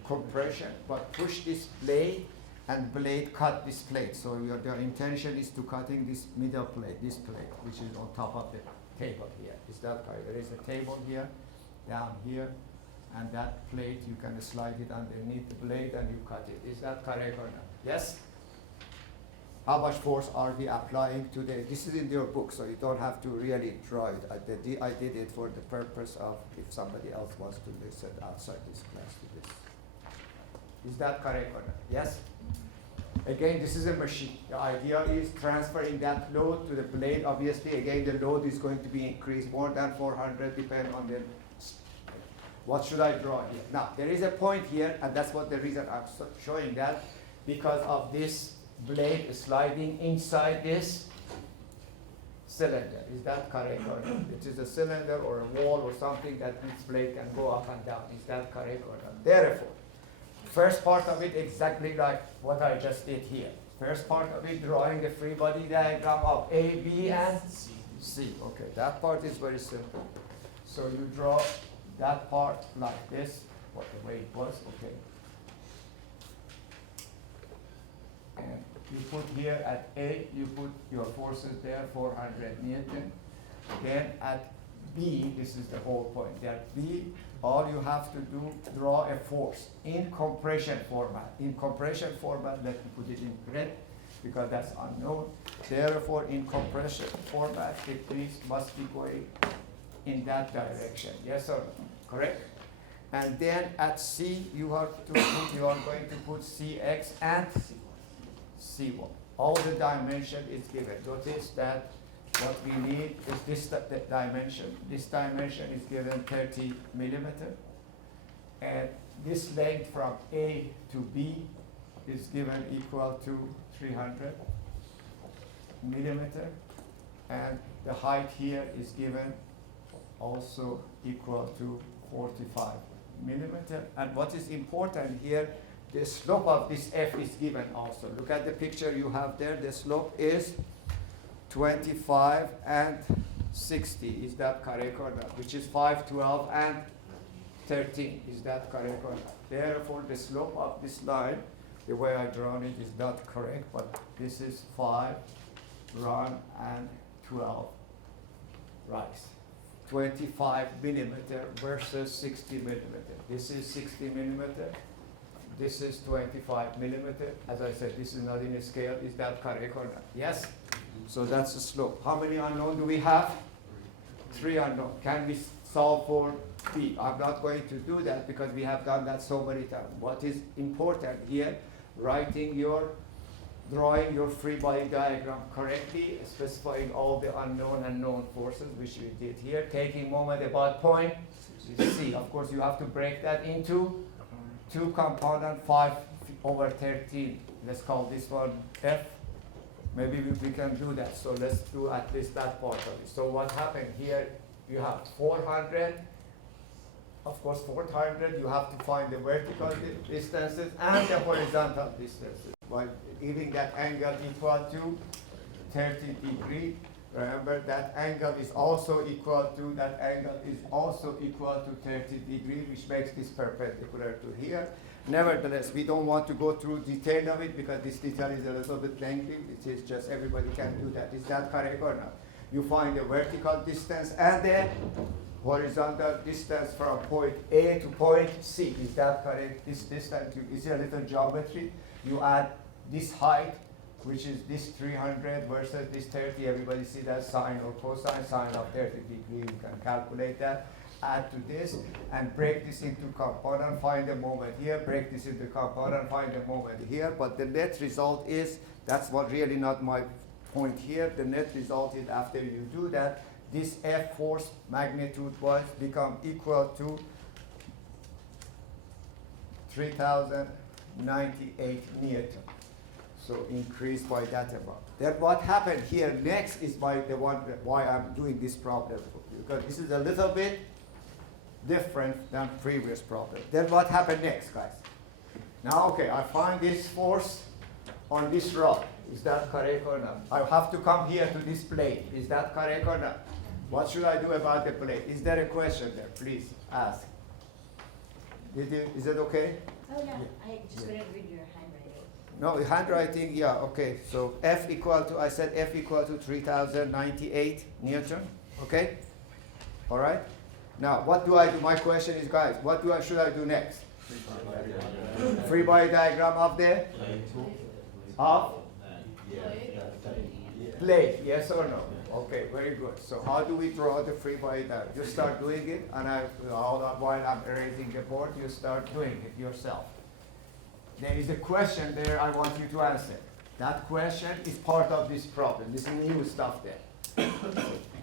compression, but push this blade, and blade cut this plate. So your intention is to cutting this middle plate, this plate, which is on top of the table here. Is that correct? There is a table here, down here, and that plate, you can slide it underneath the blade and you cut it. Is that correct or not? Yes? How much force are we applying today? This is in your book, so you don't have to really draw it. I did it for the purpose of if somebody else wants to listen outside this class to this. Is that correct or not? Yes? Again, this is a machine. The idea is transferring that load to the blade. Obviously, again, the load is going to be increased more than 400, depending on the. What should I draw here? Now, there is a point here, and that's what the reason I'm showing that, because of this blade sliding inside this cylinder. Is that correct or not? It is a cylinder or a wall or something that this blade can go up and down. Is that correct or not? Therefore, first part of it exactly like what I just did here. First part of it, drawing the free body diagram of A, B, and C. Okay, that part is very simple. So you draw that part like this, what the way it was, okay. And you put here at A, you put your forces there, 400 Newton. Then at B, this is the whole point. At B, all you have to do, draw a force in compression format. In compression format, let me put it in red because that's unknown. Therefore, in compression format, it must be going in that direction. Yes or no? Correct? And then at C, you are going to put CX and C1. All the dimension is given. Notice that what we need is this dimension. This dimension is given 30 millimeter. And this length from A to B is given equal to 300 millimeter. And the height here is given also equal to 45 millimeter. And what is important here, the slope of this F is given also. Look at the picture you have there. The slope is 25 and 60. Is that correct or not? Which is 5, 12, and 13. Is that correct or not? Therefore, the slope of this line, the way I drawn it is not correct, but this is 5, run, and 12, rise. 25 millimeter versus 60 millimeter. This is 60 millimeter. This is 25 millimeter. As I said, this is not in a scale. Is that correct or not? Yes? So that's the slope. How many unknown do we have? 3 unknown. Can we solve for B? I'm not going to do that because we have done that so many times. What is important here, drawing your free body diagram correctly, specifying all the unknown and known forces, which we did here, taking moment about point C. Of course, you have to break that into 2 component, 5/13. Let's call this one F. Maybe we can do that. So let's do at least that part of it. So what happened here, you have 400. Of course, 400, you have to find the vertical distances and the horizontal distances by giving that angle equal to 30 degrees. Remember, that angle is also equal to 30 degrees, which makes this perpendicular to here. Nevertheless, we don't want to go through detail of it because this detail is a little bit lengthy. It is just everybody can do that. Is that correct or not? You find the vertical distance and the horizontal distance from point A to point C. Is that correct? This distance is a little geometry. You add this height, which is this 300 versus this 30. Everybody see that sine or cosine, sine of 30 degrees. You can calculate that. Add to this and break this into component, find the moment here, break this into component, find the moment here. But the net result is, that's what really not my point here. The net result is after you do that, this F force magnitude was become equal to 3098 Newton. So increased by that amount. Then what happened here next is why I'm doing this problem, because this is a little bit different than previous problem. Then what happened next, guys? Now, okay, I find this force on this rod. Is that correct or not? I have to come here to this plate. Is that correct or not? What should I do about the plate? Is there a question there? Please ask. Is it okay? Oh, yeah. I just couldn't read your handwriting. No, handwriting, yeah, okay. So F equal to, I said F equal to 3098 Newton, okay? All right? Now, what do I do? My question is, guys, what should I do next? Free body diagram of the? Of? Plate, yes or no? Okay, very good. So how do we draw the free body diagram? You start doing it, and while I'm erasing the board, you start doing it yourself. There is a question there I want you to answer. That question is part of this problem. This is new stuff there.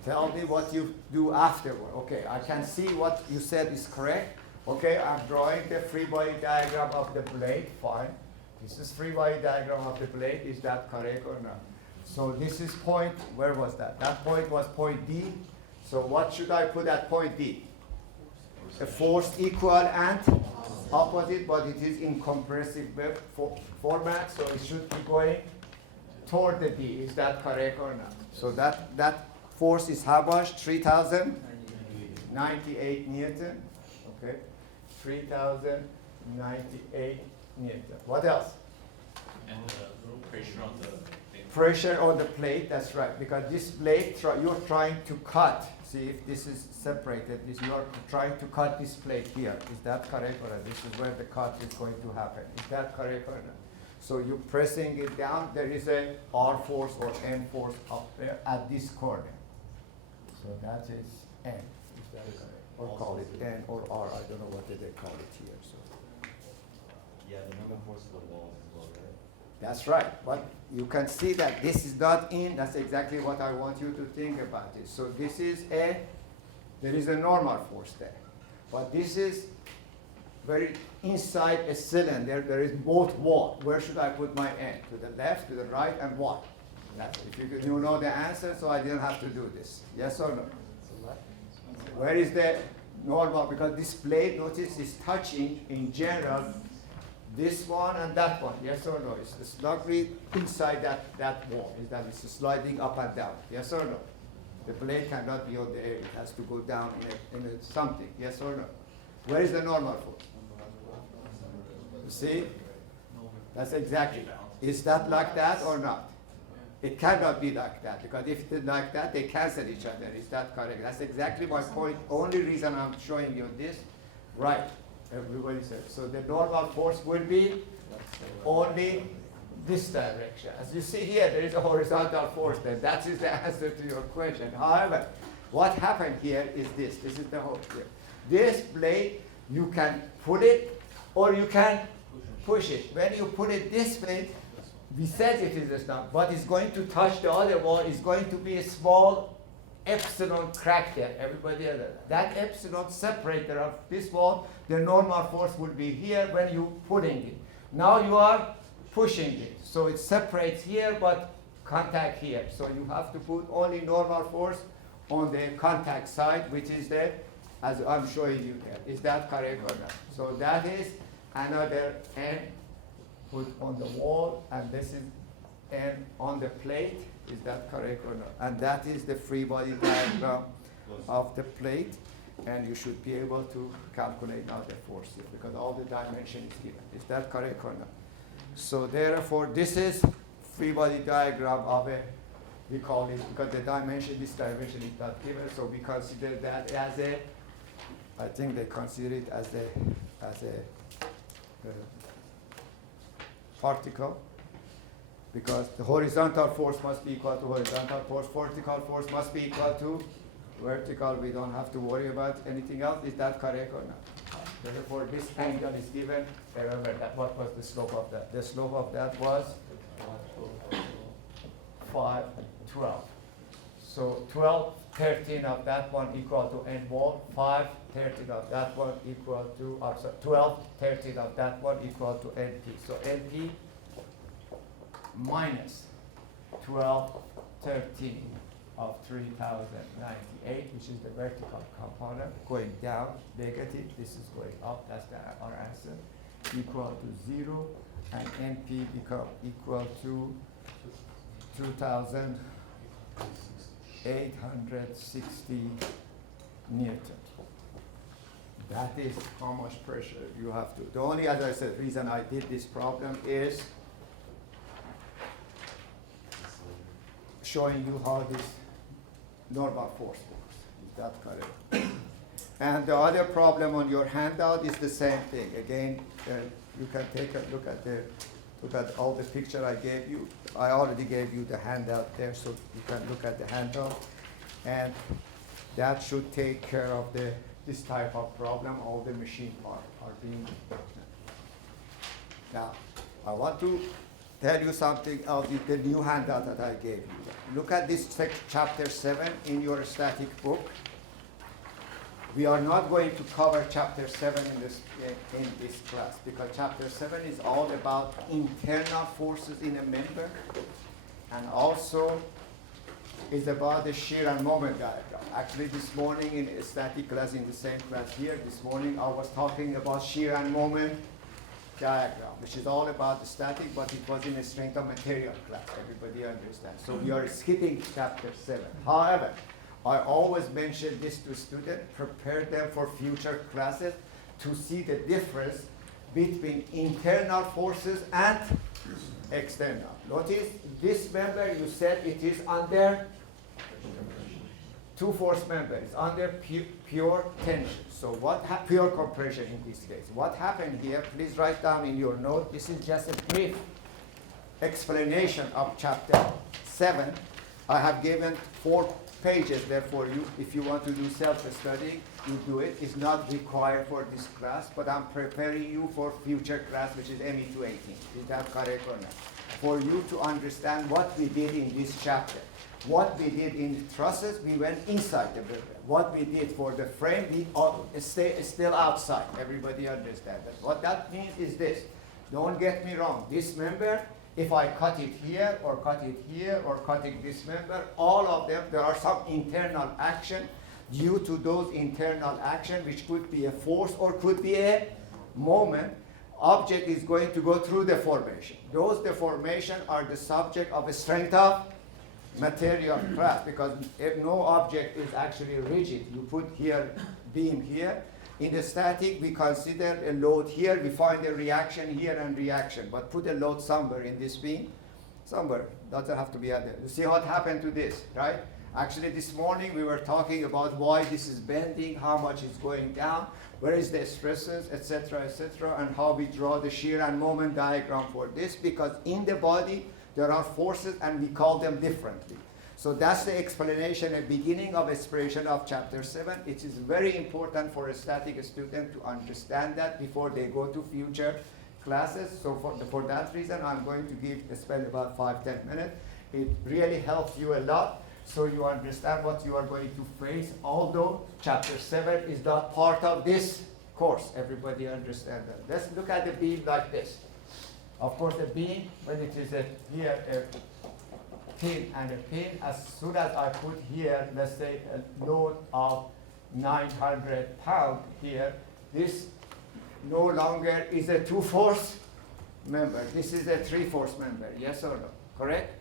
Tell me what you do afterward. Okay, I can see what you said is correct. Okay, I'm drawing the free body diagram of the blade. Fine. This is free body diagram of the blade. Is that correct or not? So this is point, where was that? That point was point D. So what should I put at point D? A force equal and opposite, but it is in compressive format, so it should be going toward the D. Is that correct or not? So that force is how much? 3098 Newton. Okay, 3098 Newton. What else? And pressure on the thing. Pressure on the plate, that's right. Because this plate, you're trying to cut. See if this is separated. You're trying to cut this plate here. Is that correct or not? This is where the cut is going to happen. Is that correct or not? So you're pressing it down. There is a R force or N force up there at this corner. So that is N. Is that correct? Or call it N or R. I don't know what they call it here. So. Yeah, the number force of the walls as well, right? That's right. But you can see that this is not in. That's exactly what I want you to think about it. So this is there is a normal force there. But this is very inside a cylinder. There is both wall. Where should I put my N? To the left, to the right, and what? That's it. If you know the answer, so I didn't have to do this. Yes or no? Where is the normal? Because this plate, notice, is touching in general this one and that one. Yes or no? It's snugly inside that wall. Is that it's sliding up and down. Yes or no? The plate cannot be on the air. It has to go down in a something. Yes or no? Where is the normal force? You see? That's exactly. Is that like that or not? It cannot be like that, because if it's like that, they cancel each other. Is that correct? That's exactly my point. Only reason I'm showing you this. Right. Everybody said, so the normal force will be only this direction. As you see here, there is a horizontal force there. That is the answer to your question. However, what happened here is this. This is the whole here. This blade, you can pull it or you can push it. When you put it this way, we said it is a snap, but it's going to touch the other wall. It's going to be a small epsilon crack there. Everybody has that epsilon separator of this wall. The normal force would be here when you putting it. Now you are pushing it, so it separates here, but contact here. So you have to put only normal force on the contact side, which is the, as I'm showing you here. Is that correct or not? So that is another N put on the wall, and this is N on the plate. Is that correct or not? And that is the free body diagram of the plate, and you should be able to calculate now the force here because all the dimension is given. Is that correct or not? So therefore, this is free body diagram of a, we call it, because the dimension, this dimension is not given, so we consider that as a, I think they consider it as a particle, because the horizontal force must be equal to horizontal force, vertical force must be equal to vertical. We don't have to worry about anything else. Is that correct or not? Therefore, this angle is given. Remember that. What was the slope of that? The slope of that was 5, 12. So 12, 13 of that one equal to N wall. 5, 13 of that one equal to, 12, 13 of that one equal to NP. So NP minus 12, 13 of 3098, which is the vertical component, going down, negative, this is going up, that's our answer, equal to 0, and NP become equal to 2,860 Newton. That is how much pressure you have to. The only, as I said, reason I did this problem is showing you how this normal force works. Is that correct? And the other problem on your handout is the same thing. Again, you can take a look at all the picture I gave you. I already gave you the handout there, so you can look at the handout, and that should take care of this type of problem. All the machine parts are being. Now, I want to tell you something of the new handout that I gave you. Look at this chapter 7 in your static book. We are not going to cover chapter 7 in this class because chapter 7 is all about internal forces in a member, and also is about the shear and moment diagram. Actually, this morning in a static class, in the same class here, this morning I was talking about shear and moment diagram, which is all about the static, but it was in a strength of material class. Everybody understands. So we are skipping chapter 7. However, I always mention this to students, prepare them for future classes to see the difference between internal forces and external. Notice this member, you said it is under two force member. It's under pure tension. So pure compression in this case. What happened here, please write down in your note. This is just a brief explanation of chapter 7. I have given 4 pages there for you. If you want to do self-study, you do it. It's not required for this class, but I'm preparing you for future class, which is ME 218. Is that correct or not? For you to understand what we did in this chapter. What we did in the trusses, we went inside the building. What we did for the frame, we stay still outside. Everybody understand that. What that means is this. Don't get me wrong. This member, if I cut it here, or cut it here, or cutting this member, all of them, there are some internal action. Due to those internal action, which could be a force or could be a moment, object is going to go through deformation. Those deformation are the subject of a strength of material class, because if no object is actually rigid, you put here, beam here. In the static, we consider a load here, we find a reaction here and reaction, but put a load somewhere in this beam, somewhere, doesn't have to be out there. You see what happened to this, right? Actually, this morning we were talking about why this is bending, how much it's going down, where is the stresses, etc., and how we draw the shear and moment diagram for this, because in the body there are forces and we call them differently. So that's the explanation at the beginning of explanation of chapter 7. It is very important for a static student to understand that before they go to future classes. So for that reason, I'm going to spend about 5-10 minutes. It really helps you a lot, so you understand what you are going to face, although chapter 7 is not part of this course. Everybody understand that. Let's look at the beam like this. Of course, the beam, when it is here a pin and a pin, as soon as I put here, let's say a load of 900 pounds here, this no longer is a 2-force member. This is a 3-force member, yes or no? Correct?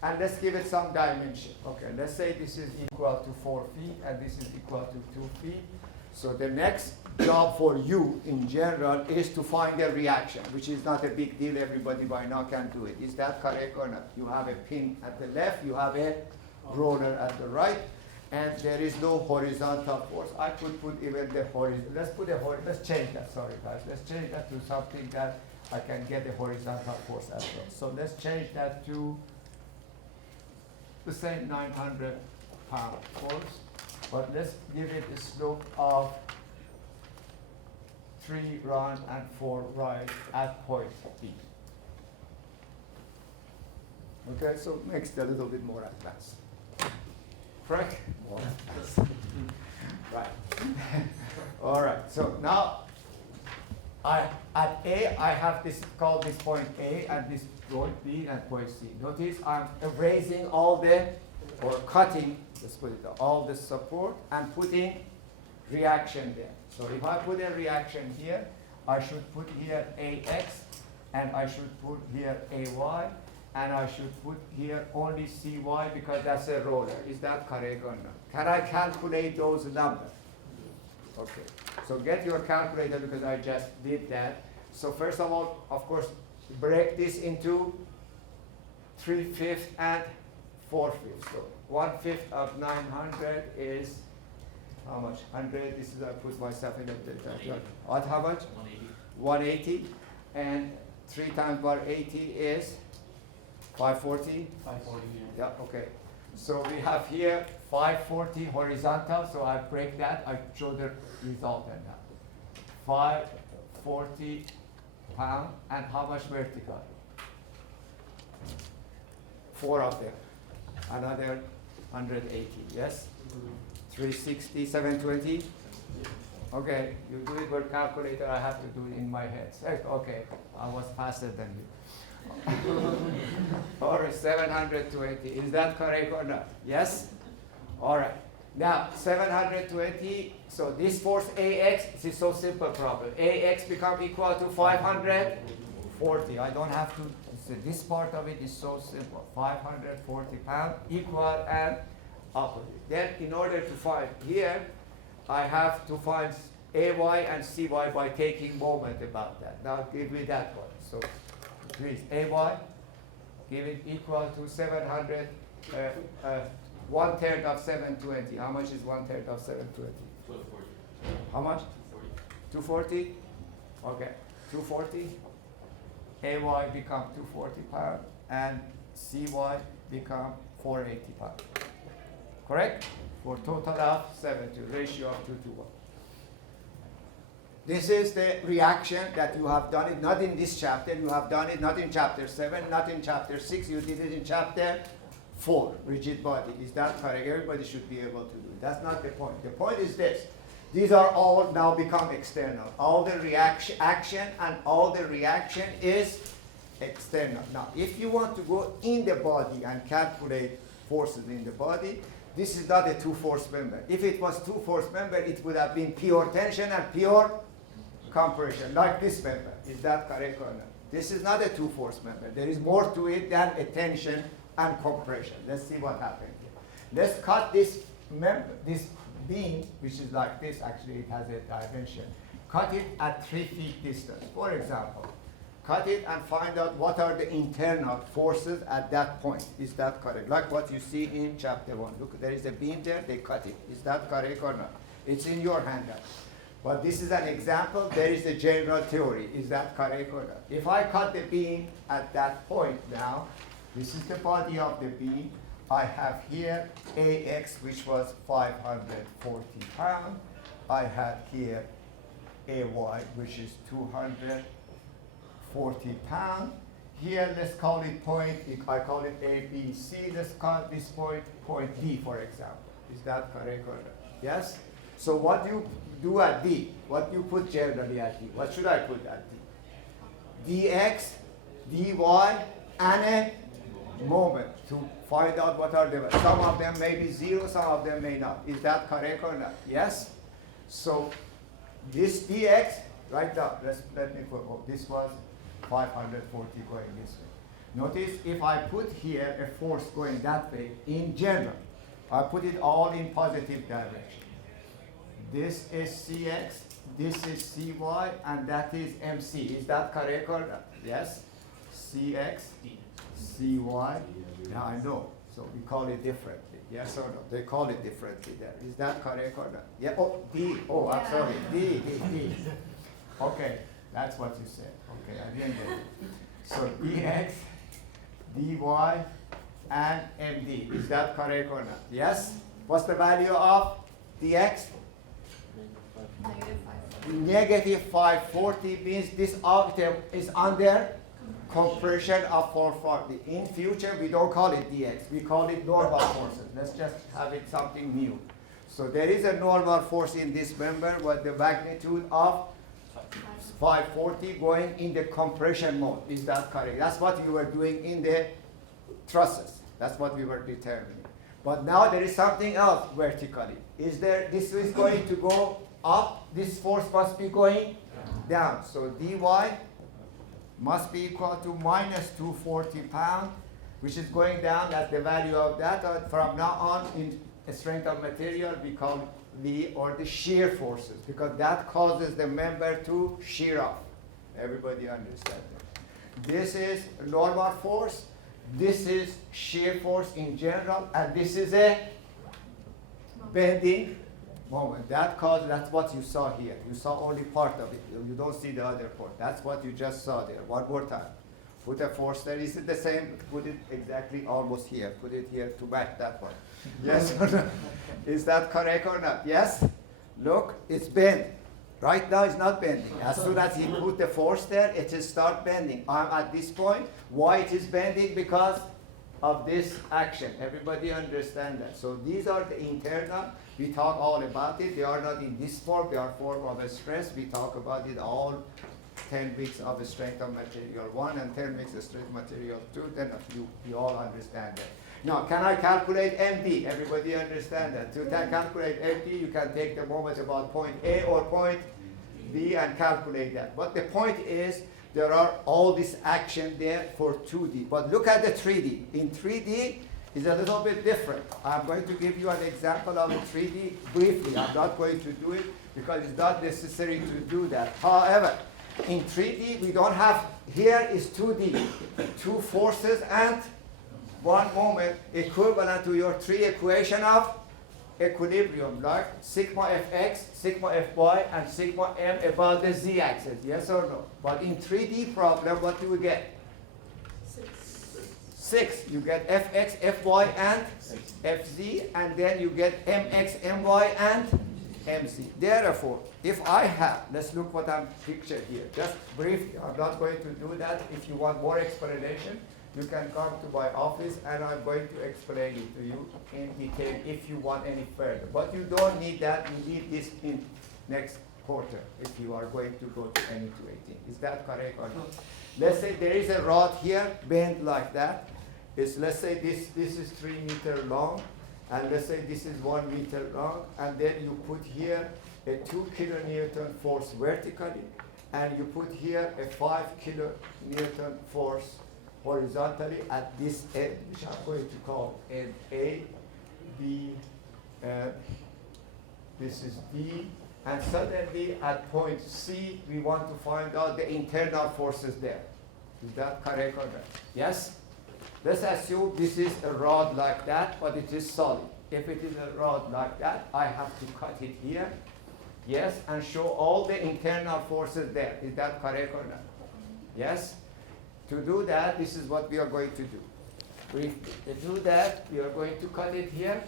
And let's give it some dimension. Okay, let's say this is equal to 4 feet and this is equal to 2 feet. So the next job for you in general is to find a reaction, which is not a big deal. Everybody by now can do it. Is that correct or not? You have a pin at the left, you have a roller at the right, and there is no horizontal force. I could put even the horizontal. Let's change that. Sorry guys. Let's change that to something that I can get the horizontal force as well. So let's change that to the same 900 pound force, but let's give it a slope of 3 run and 4 right at point B. Okay, so it makes it a little bit more advanced. Correct? Right. All right, so now at A, I have this, called this point A, and this point B and point C. Notice I'm erasing all the, or cutting, let's put it, all the support and putting reaction there. So if I put a reaction here, I should put here AX, and I should put here AY, and I should put here only CY because that's a roller. Is that correct or not? Can I calculate those numbers? Okay, so get your calculator because I just did that. So first of all, of course, break this into 3/5 and 4/5. So 1/5 of 900 is how much? 100. This is I put myself in the what? How much? 180. 180, and 3 times 180 is 540. 540. Yeah. Okay. So we have here 540 horizontal. So I break that. I show the result in that. 540 pound, and how much vertical? 4 of them. Another 180. Yes. 360, 720. Okay, you do it with calculator. I have to do it in my head. Okay, I was faster than you. Or 720. Is that correct or not? Yes? All right. Now, 720, so this force AX, this is so simple problem. AX become equal to 540. I don't have to, this part of it is so simple. 540 pounds equal and opposite. Then in order to find here, I have to find AY and CY by taking moment about that. Now give me that one. So please, AY, give it equal to 700, 1/3 of 720. How much is 1/3 of 720? 1240. How much? 240? Okay, 240. AY become 240 pounds and CY become 480 pounds. Correct? For total of 70, ratio of 2 to 1. This is the reaction that you have done it, not in this chapter, you have done it not in chapter 7, not in chapter 6, you did it in chapter 4, rigid body. Is that correct? Everybody should be able to do it. That's not the point. The point is this. These are all now become external. All the action and all the reaction is external. Now, if you want to go in the body and calculate forces in the body, this is not a 2-force member. If it was 2-force member, it would have been pure tension and pure compression, like this member. Is that correct or not? This is not a 2-force member. There is more to it than a tension and compression. Let's see what happens here. Let's cut this member, this beam, which is like this. Actually, it has a dimension. Cut it at 3 feet distance. For example, cut it and find out what are the internal forces at that point. Is that correct? Like what you see in chapter 1. Look, there is a beam there, they cut it. Is that correct or not? It's in your handout. But this is an example. There is a general theory. Is that correct or not? If I cut the beam at that point now, this is the body of the beam. I have here AX, which was 540 pounds. I have here AY, which is 240 pounds. Here, let's call it point, I call it A, B, C. Let's call this point, point D, for example. Is that correct or not? Yes? So what do you do at D? What do you put generally at D? What should I put at D? Dx, dy, and a moment to find out what are the, some of them may be zero, some of them may not. Is that correct or not? Yes? So this dx, right now, let me put, oh, this was 540 going this way. Notice if I put here a force going that way, in general, I put it all in positive direction. This is Cx, this is Cy, and that is Mc. Is that correct or not? Yes? Cx, Cy, yeah, I know. So we call it differently. Yes or no? They call it differently there. Is that correct or not? Yeah, oh, D. Oh, I'm sorry. D. Okay, that's what you said. Okay, I didn't get it. So dx, dy, and md. Is that correct or not? Yes? What's the value of dx? Negative 540 means this item is under compression of 440. In future, we don't call it dx. We call it normal forces. Let's just have it something new. So there is a normal force in this member with the magnitude of 540 going in the compression mode. Is that correct? That's what we were doing in the trusses. That's what we were determining. But now there is something else vertically. Is there, this is going to go up, this force must be going down. So dy must be equal to minus 240 pounds, which is going down at the value of that. From now on, in strength of material, we call V, or the shear forces, because that causes the member to shear off. Everybody understand that? This is normal force, this is shear force in general, and this is a bending moment. That's what you saw here. You saw only part of it. You don't see the other part. That's what you just saw there. One more time. Put a force there. Is it the same? Put it exactly almost here. Put it here to back that one. Yes or no? Is that correct or not? Yes? Look, it's bent. Right now it's not bending. As soon as he put the force there, it will start bending. At this point, why it is bending? Because of this action. Everybody understand that. So these are the internal. We talk all about it. They are not in this form. They are form of a stress. We talk about it all 10 weeks of the strength of material 1 and 10 weeks of strength of material 2. Then you all understand that. Now, can I calculate MD? Everybody understand that. To calculate MD, you can take the moment about point A or point B and calculate that. But the point is, there are all this action there for 2D. But look at the 3D. In 3D, it's a little bit different. I'm going to give you an example of the 3D briefly. I'm not going to do it because it's not necessary to do that. However, in 3D, we don't have, here is 2D. Two forces and one moment equivalent to your three equation of equilibrium, like sigma fx, sigma fy, and sigma m about the z-axis, yes or no? But in 3D problem, what do we get? 6. You get fx, fy, and fz, and then you get mx, my, and mz. Therefore, if I have, let's look what I'm pictured here, just briefly. I'm not going to do that. If you want more explanation, you can come to my office and I'm going to explain it to you in detail if you want any further. But you don't need that. You need this in next quarter if you are going to go to any 218. Is that correct or not? Let's say there is a rod here, bent like that. Let's say this is 3 meters long, and let's say this is 1 meter long, and then you put here a 2 kilonewton force vertically, and you put here a 5 kilonewton force horizontally at this end, which I'm going to call end A, B, this is D, and suddenly at point C, we want to find out the internal forces there. Is that correct or not? Yes? Let's assume this is a rod like that, but it is solid. If it is a rod like that, I have to cut it here, yes, and show all the internal forces there. Is that correct or not? Yes? To do that, this is what we are going to do. To do that, we are going to cut it here,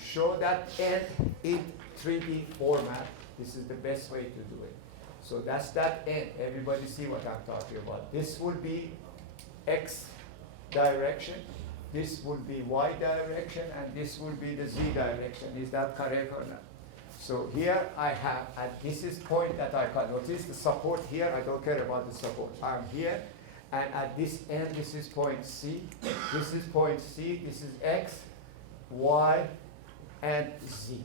show that end in 3D format. This is the best way to do it. So that's that end. Everybody see what I'm talking about. This will be X direction, this will be Y direction, and this will be the Z direction. Is that correct or not? So here I have, at this is point that I cut. Notice the support here, I don't care about the support. I'm here, and at this end, this is point C, this is point C, this is X, Y, and Z.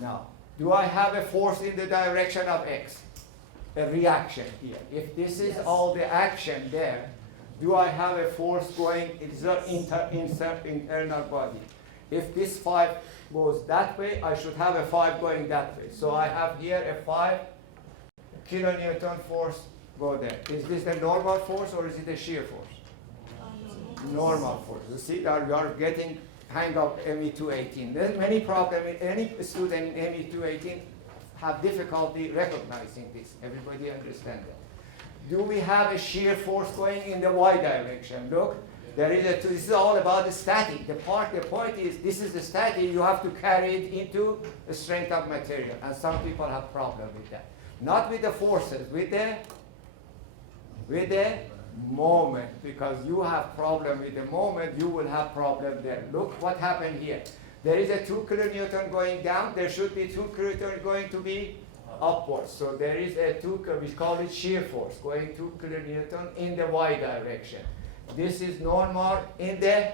Now, do I have a force in the direction of X? A reaction here. If this is all the action there, do I have a force going insert internal body? If this 5 goes that way, I should have a 5 going that way. So I have here a 5 kilonewton force go there. Is this the normal force or is it a shear force? Normal force. You see, you are getting hang of ME218. There's many problems. Any student in ME218 have difficulty recognizing this. Everybody understand that. Do we have a shear force going in the Y direction? Look, there is a, this is all about the static. The point is, this is the static, you have to carry it into the strength of material. And some people have problem with that. Not with the forces, with the moment. Because you have problem with the moment, you will have problem there. Look what happened here. There is a 2 kilonewton going down, there should be 2 kilonewton going to be upwards. So there is a 2, we call it shear force, going 2 kilonewton in the Y direction. This is normal in the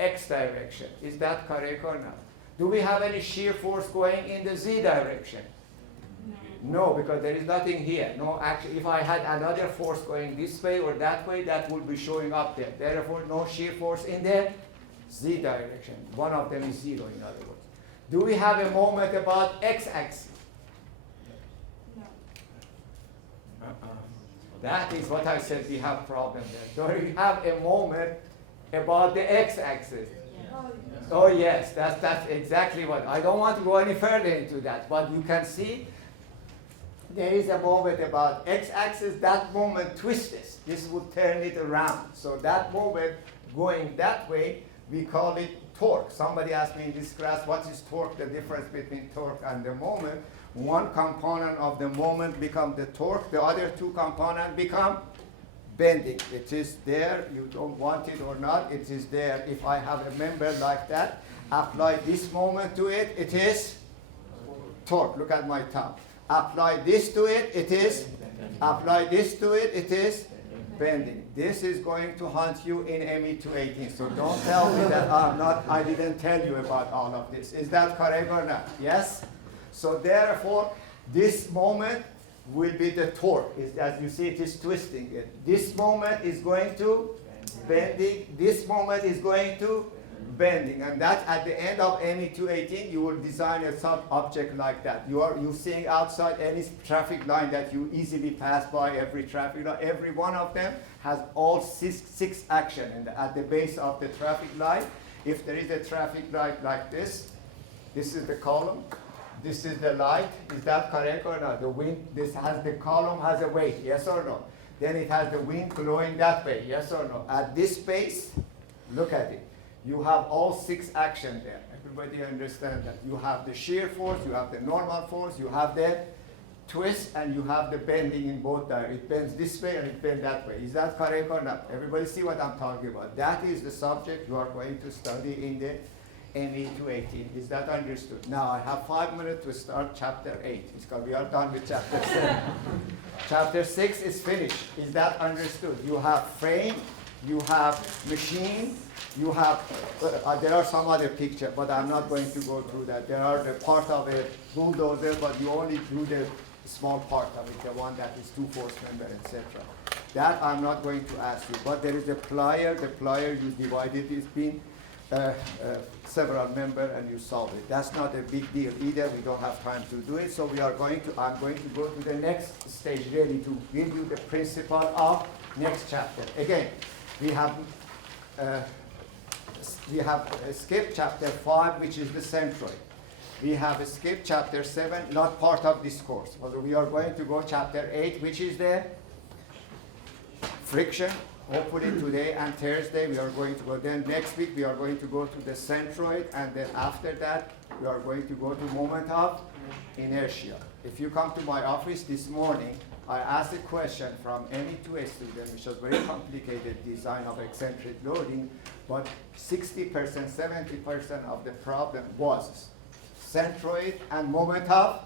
X direction. Is that correct or not? Do we have any shear force going in the Z direction? No, because there is nothing here. No, actually, if I had another force going this way or that way, that would be showing up there. Therefore, no shear force in the Z direction. One of them is 0, in other words. Do we have a moment about X-axis? That is what I said, we have problem there. Do we have a moment about the X-axis? Oh yes, that's exactly what, I don't want to go any further into that, but you can see there is a moment about X-axis, that moment twists. This will turn it around. So that moment going that way, we call it torque. Somebody asked me in this class, what is torque, the difference between torque and the moment. One component of the moment becomes the torque, the other 2 components become bending. It is there, you don't want it or not, it is there. If I have a member like that, apply this moment to it, it is torque. Look at my thumb. Apply this to it, it is. Apply this to it, it is bending. This is going to haunt you in ME218. So don't tell me that I didn't tell you about all of this. Is that correct or not? Yes? So therefore, this moment will be the torque. As you see, it is twisting it. This moment is going to bending. This moment is going to bending. And that at the end of ME218, you will design a sub-object like that. You seeing outside any traffic line that you easily pass by, every traffic line, every one of them has all six action at the base of the traffic light. If there is a traffic light like this is the column. This is the light. Is that correct or not? The wind, this has the column has a weight, yes or no? Then it has the wind blowing that way, yes or no? At this space, look at it. You have all 6 action there. Everybody understand that. You have the shear force, you have the normal force, you have the twist, and you have the bending in both directions. It bends this way and it bends that way. Is that correct or not? Everybody see what I'm talking about? That is the subject you are going to study in the ME218. Is that understood? Now I have 5 minutes to start chapter 8. It's because we are done with chapter 7. Chapter 6 is finished. Is that understood? You have frame, you have machine, you have, there are some other picture, but I'm not going to go through that. There are the part of a bulldozer, but you only do the small part of it, the one that is 2 force member, etc. That I'm not going to ask you. But there is a plier. The plier you divide it between several member and you solve it. That's not a big deal either. We don't have time to do it. So I'm going to go to the next stage really to give you the principle of next chapter. Again, we have skipped chapter 5, which is the centroid. We have skipped chapter 7, not part of this course. But we are going to go chapter 8, which is the friction. Hopefully today and Thursday we are going to go. Then next week we are going to go to the centroid, and then after that we are going to go to moment of inertia. If you come to my office this morning, I asked a question from any two students, which was very complicated design of eccentric loading, but 60%, 70% of the problem was centroid and moment of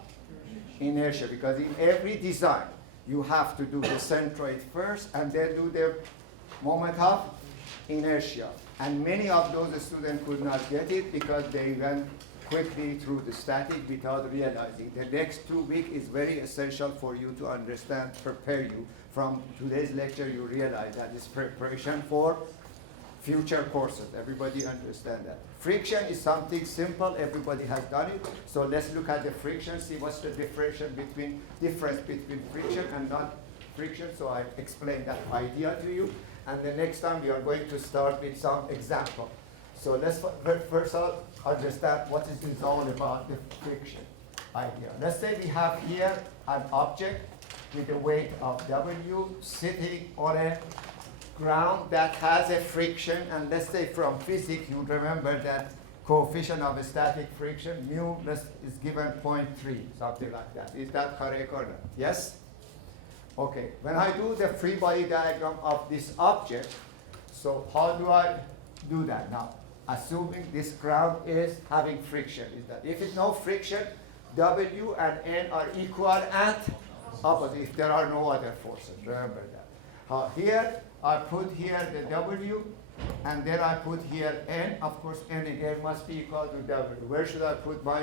inertia, because in every design you have to do the centroid first and then do the moment of inertia. And many of those students could not get it because they went quickly through the static without realizing. The next 2 weeks is very essential for you to understand, prepare you. From today's lecture, you realize that it's preparation for future courses. Everybody understand that. Friction is something simple. Everybody has done it. So let's look at the friction, see what's the difference between friction and non-friction. So I explained that idea to you. And the next time we are going to start with some example. So let's first understand what is this all about, the friction idea. Let's say we have here an object with a weight of W sitting on a ground that has a friction, and let's say from physics you remember that coefficient of static friction, mu is given 0.3, something like that. Is that correct or not? Yes? Okay, when I do the free body diagram of this object, so how do I do that now? Assuming this ground is having friction, is that if it's no friction, W and N are equal and opposite if there are no other forces. Remember that. Here I put here the W, and then I put here N. Of course, N again must be equal to W. Where should I put my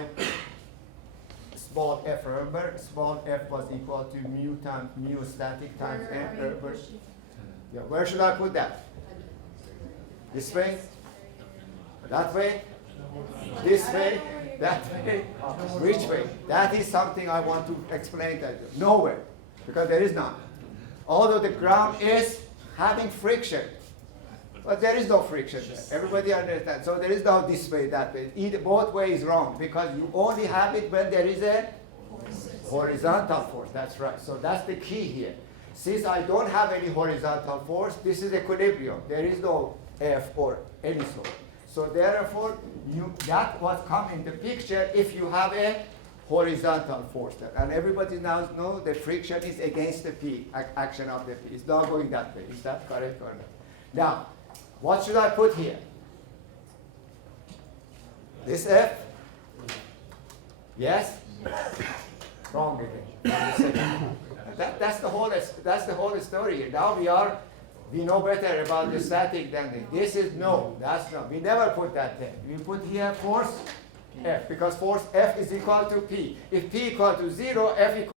small f? Remember, small f was equal to mu times mu static times N. Remember? Yeah. Where should I put that? This way? That way? This way? That way? Which way? That is something I want to explain to you. Nowhere, because there is none. Although the ground is having friction, but there is no friction there. Everybody understands. So there is no this way, that way. Either both ways is wrong, because you only have it when there is a horizontal force. That's right. So that's the key here. Since I don't have any horizontal force, this is equilibrium. There is no F or any sort. So therefore, that what come in the picture if you have a horizontal force there. And everybody now knows the friction is against the P, action of the P. It's not going that way. Is that correct or not? Now, what should I put here? This F? Yes? Wrong again. That's the whole story here. Now we know better about the static than this. This is no, that's no. We never put that there. We put here force F, because force F is equal to P. If P equal to 0, F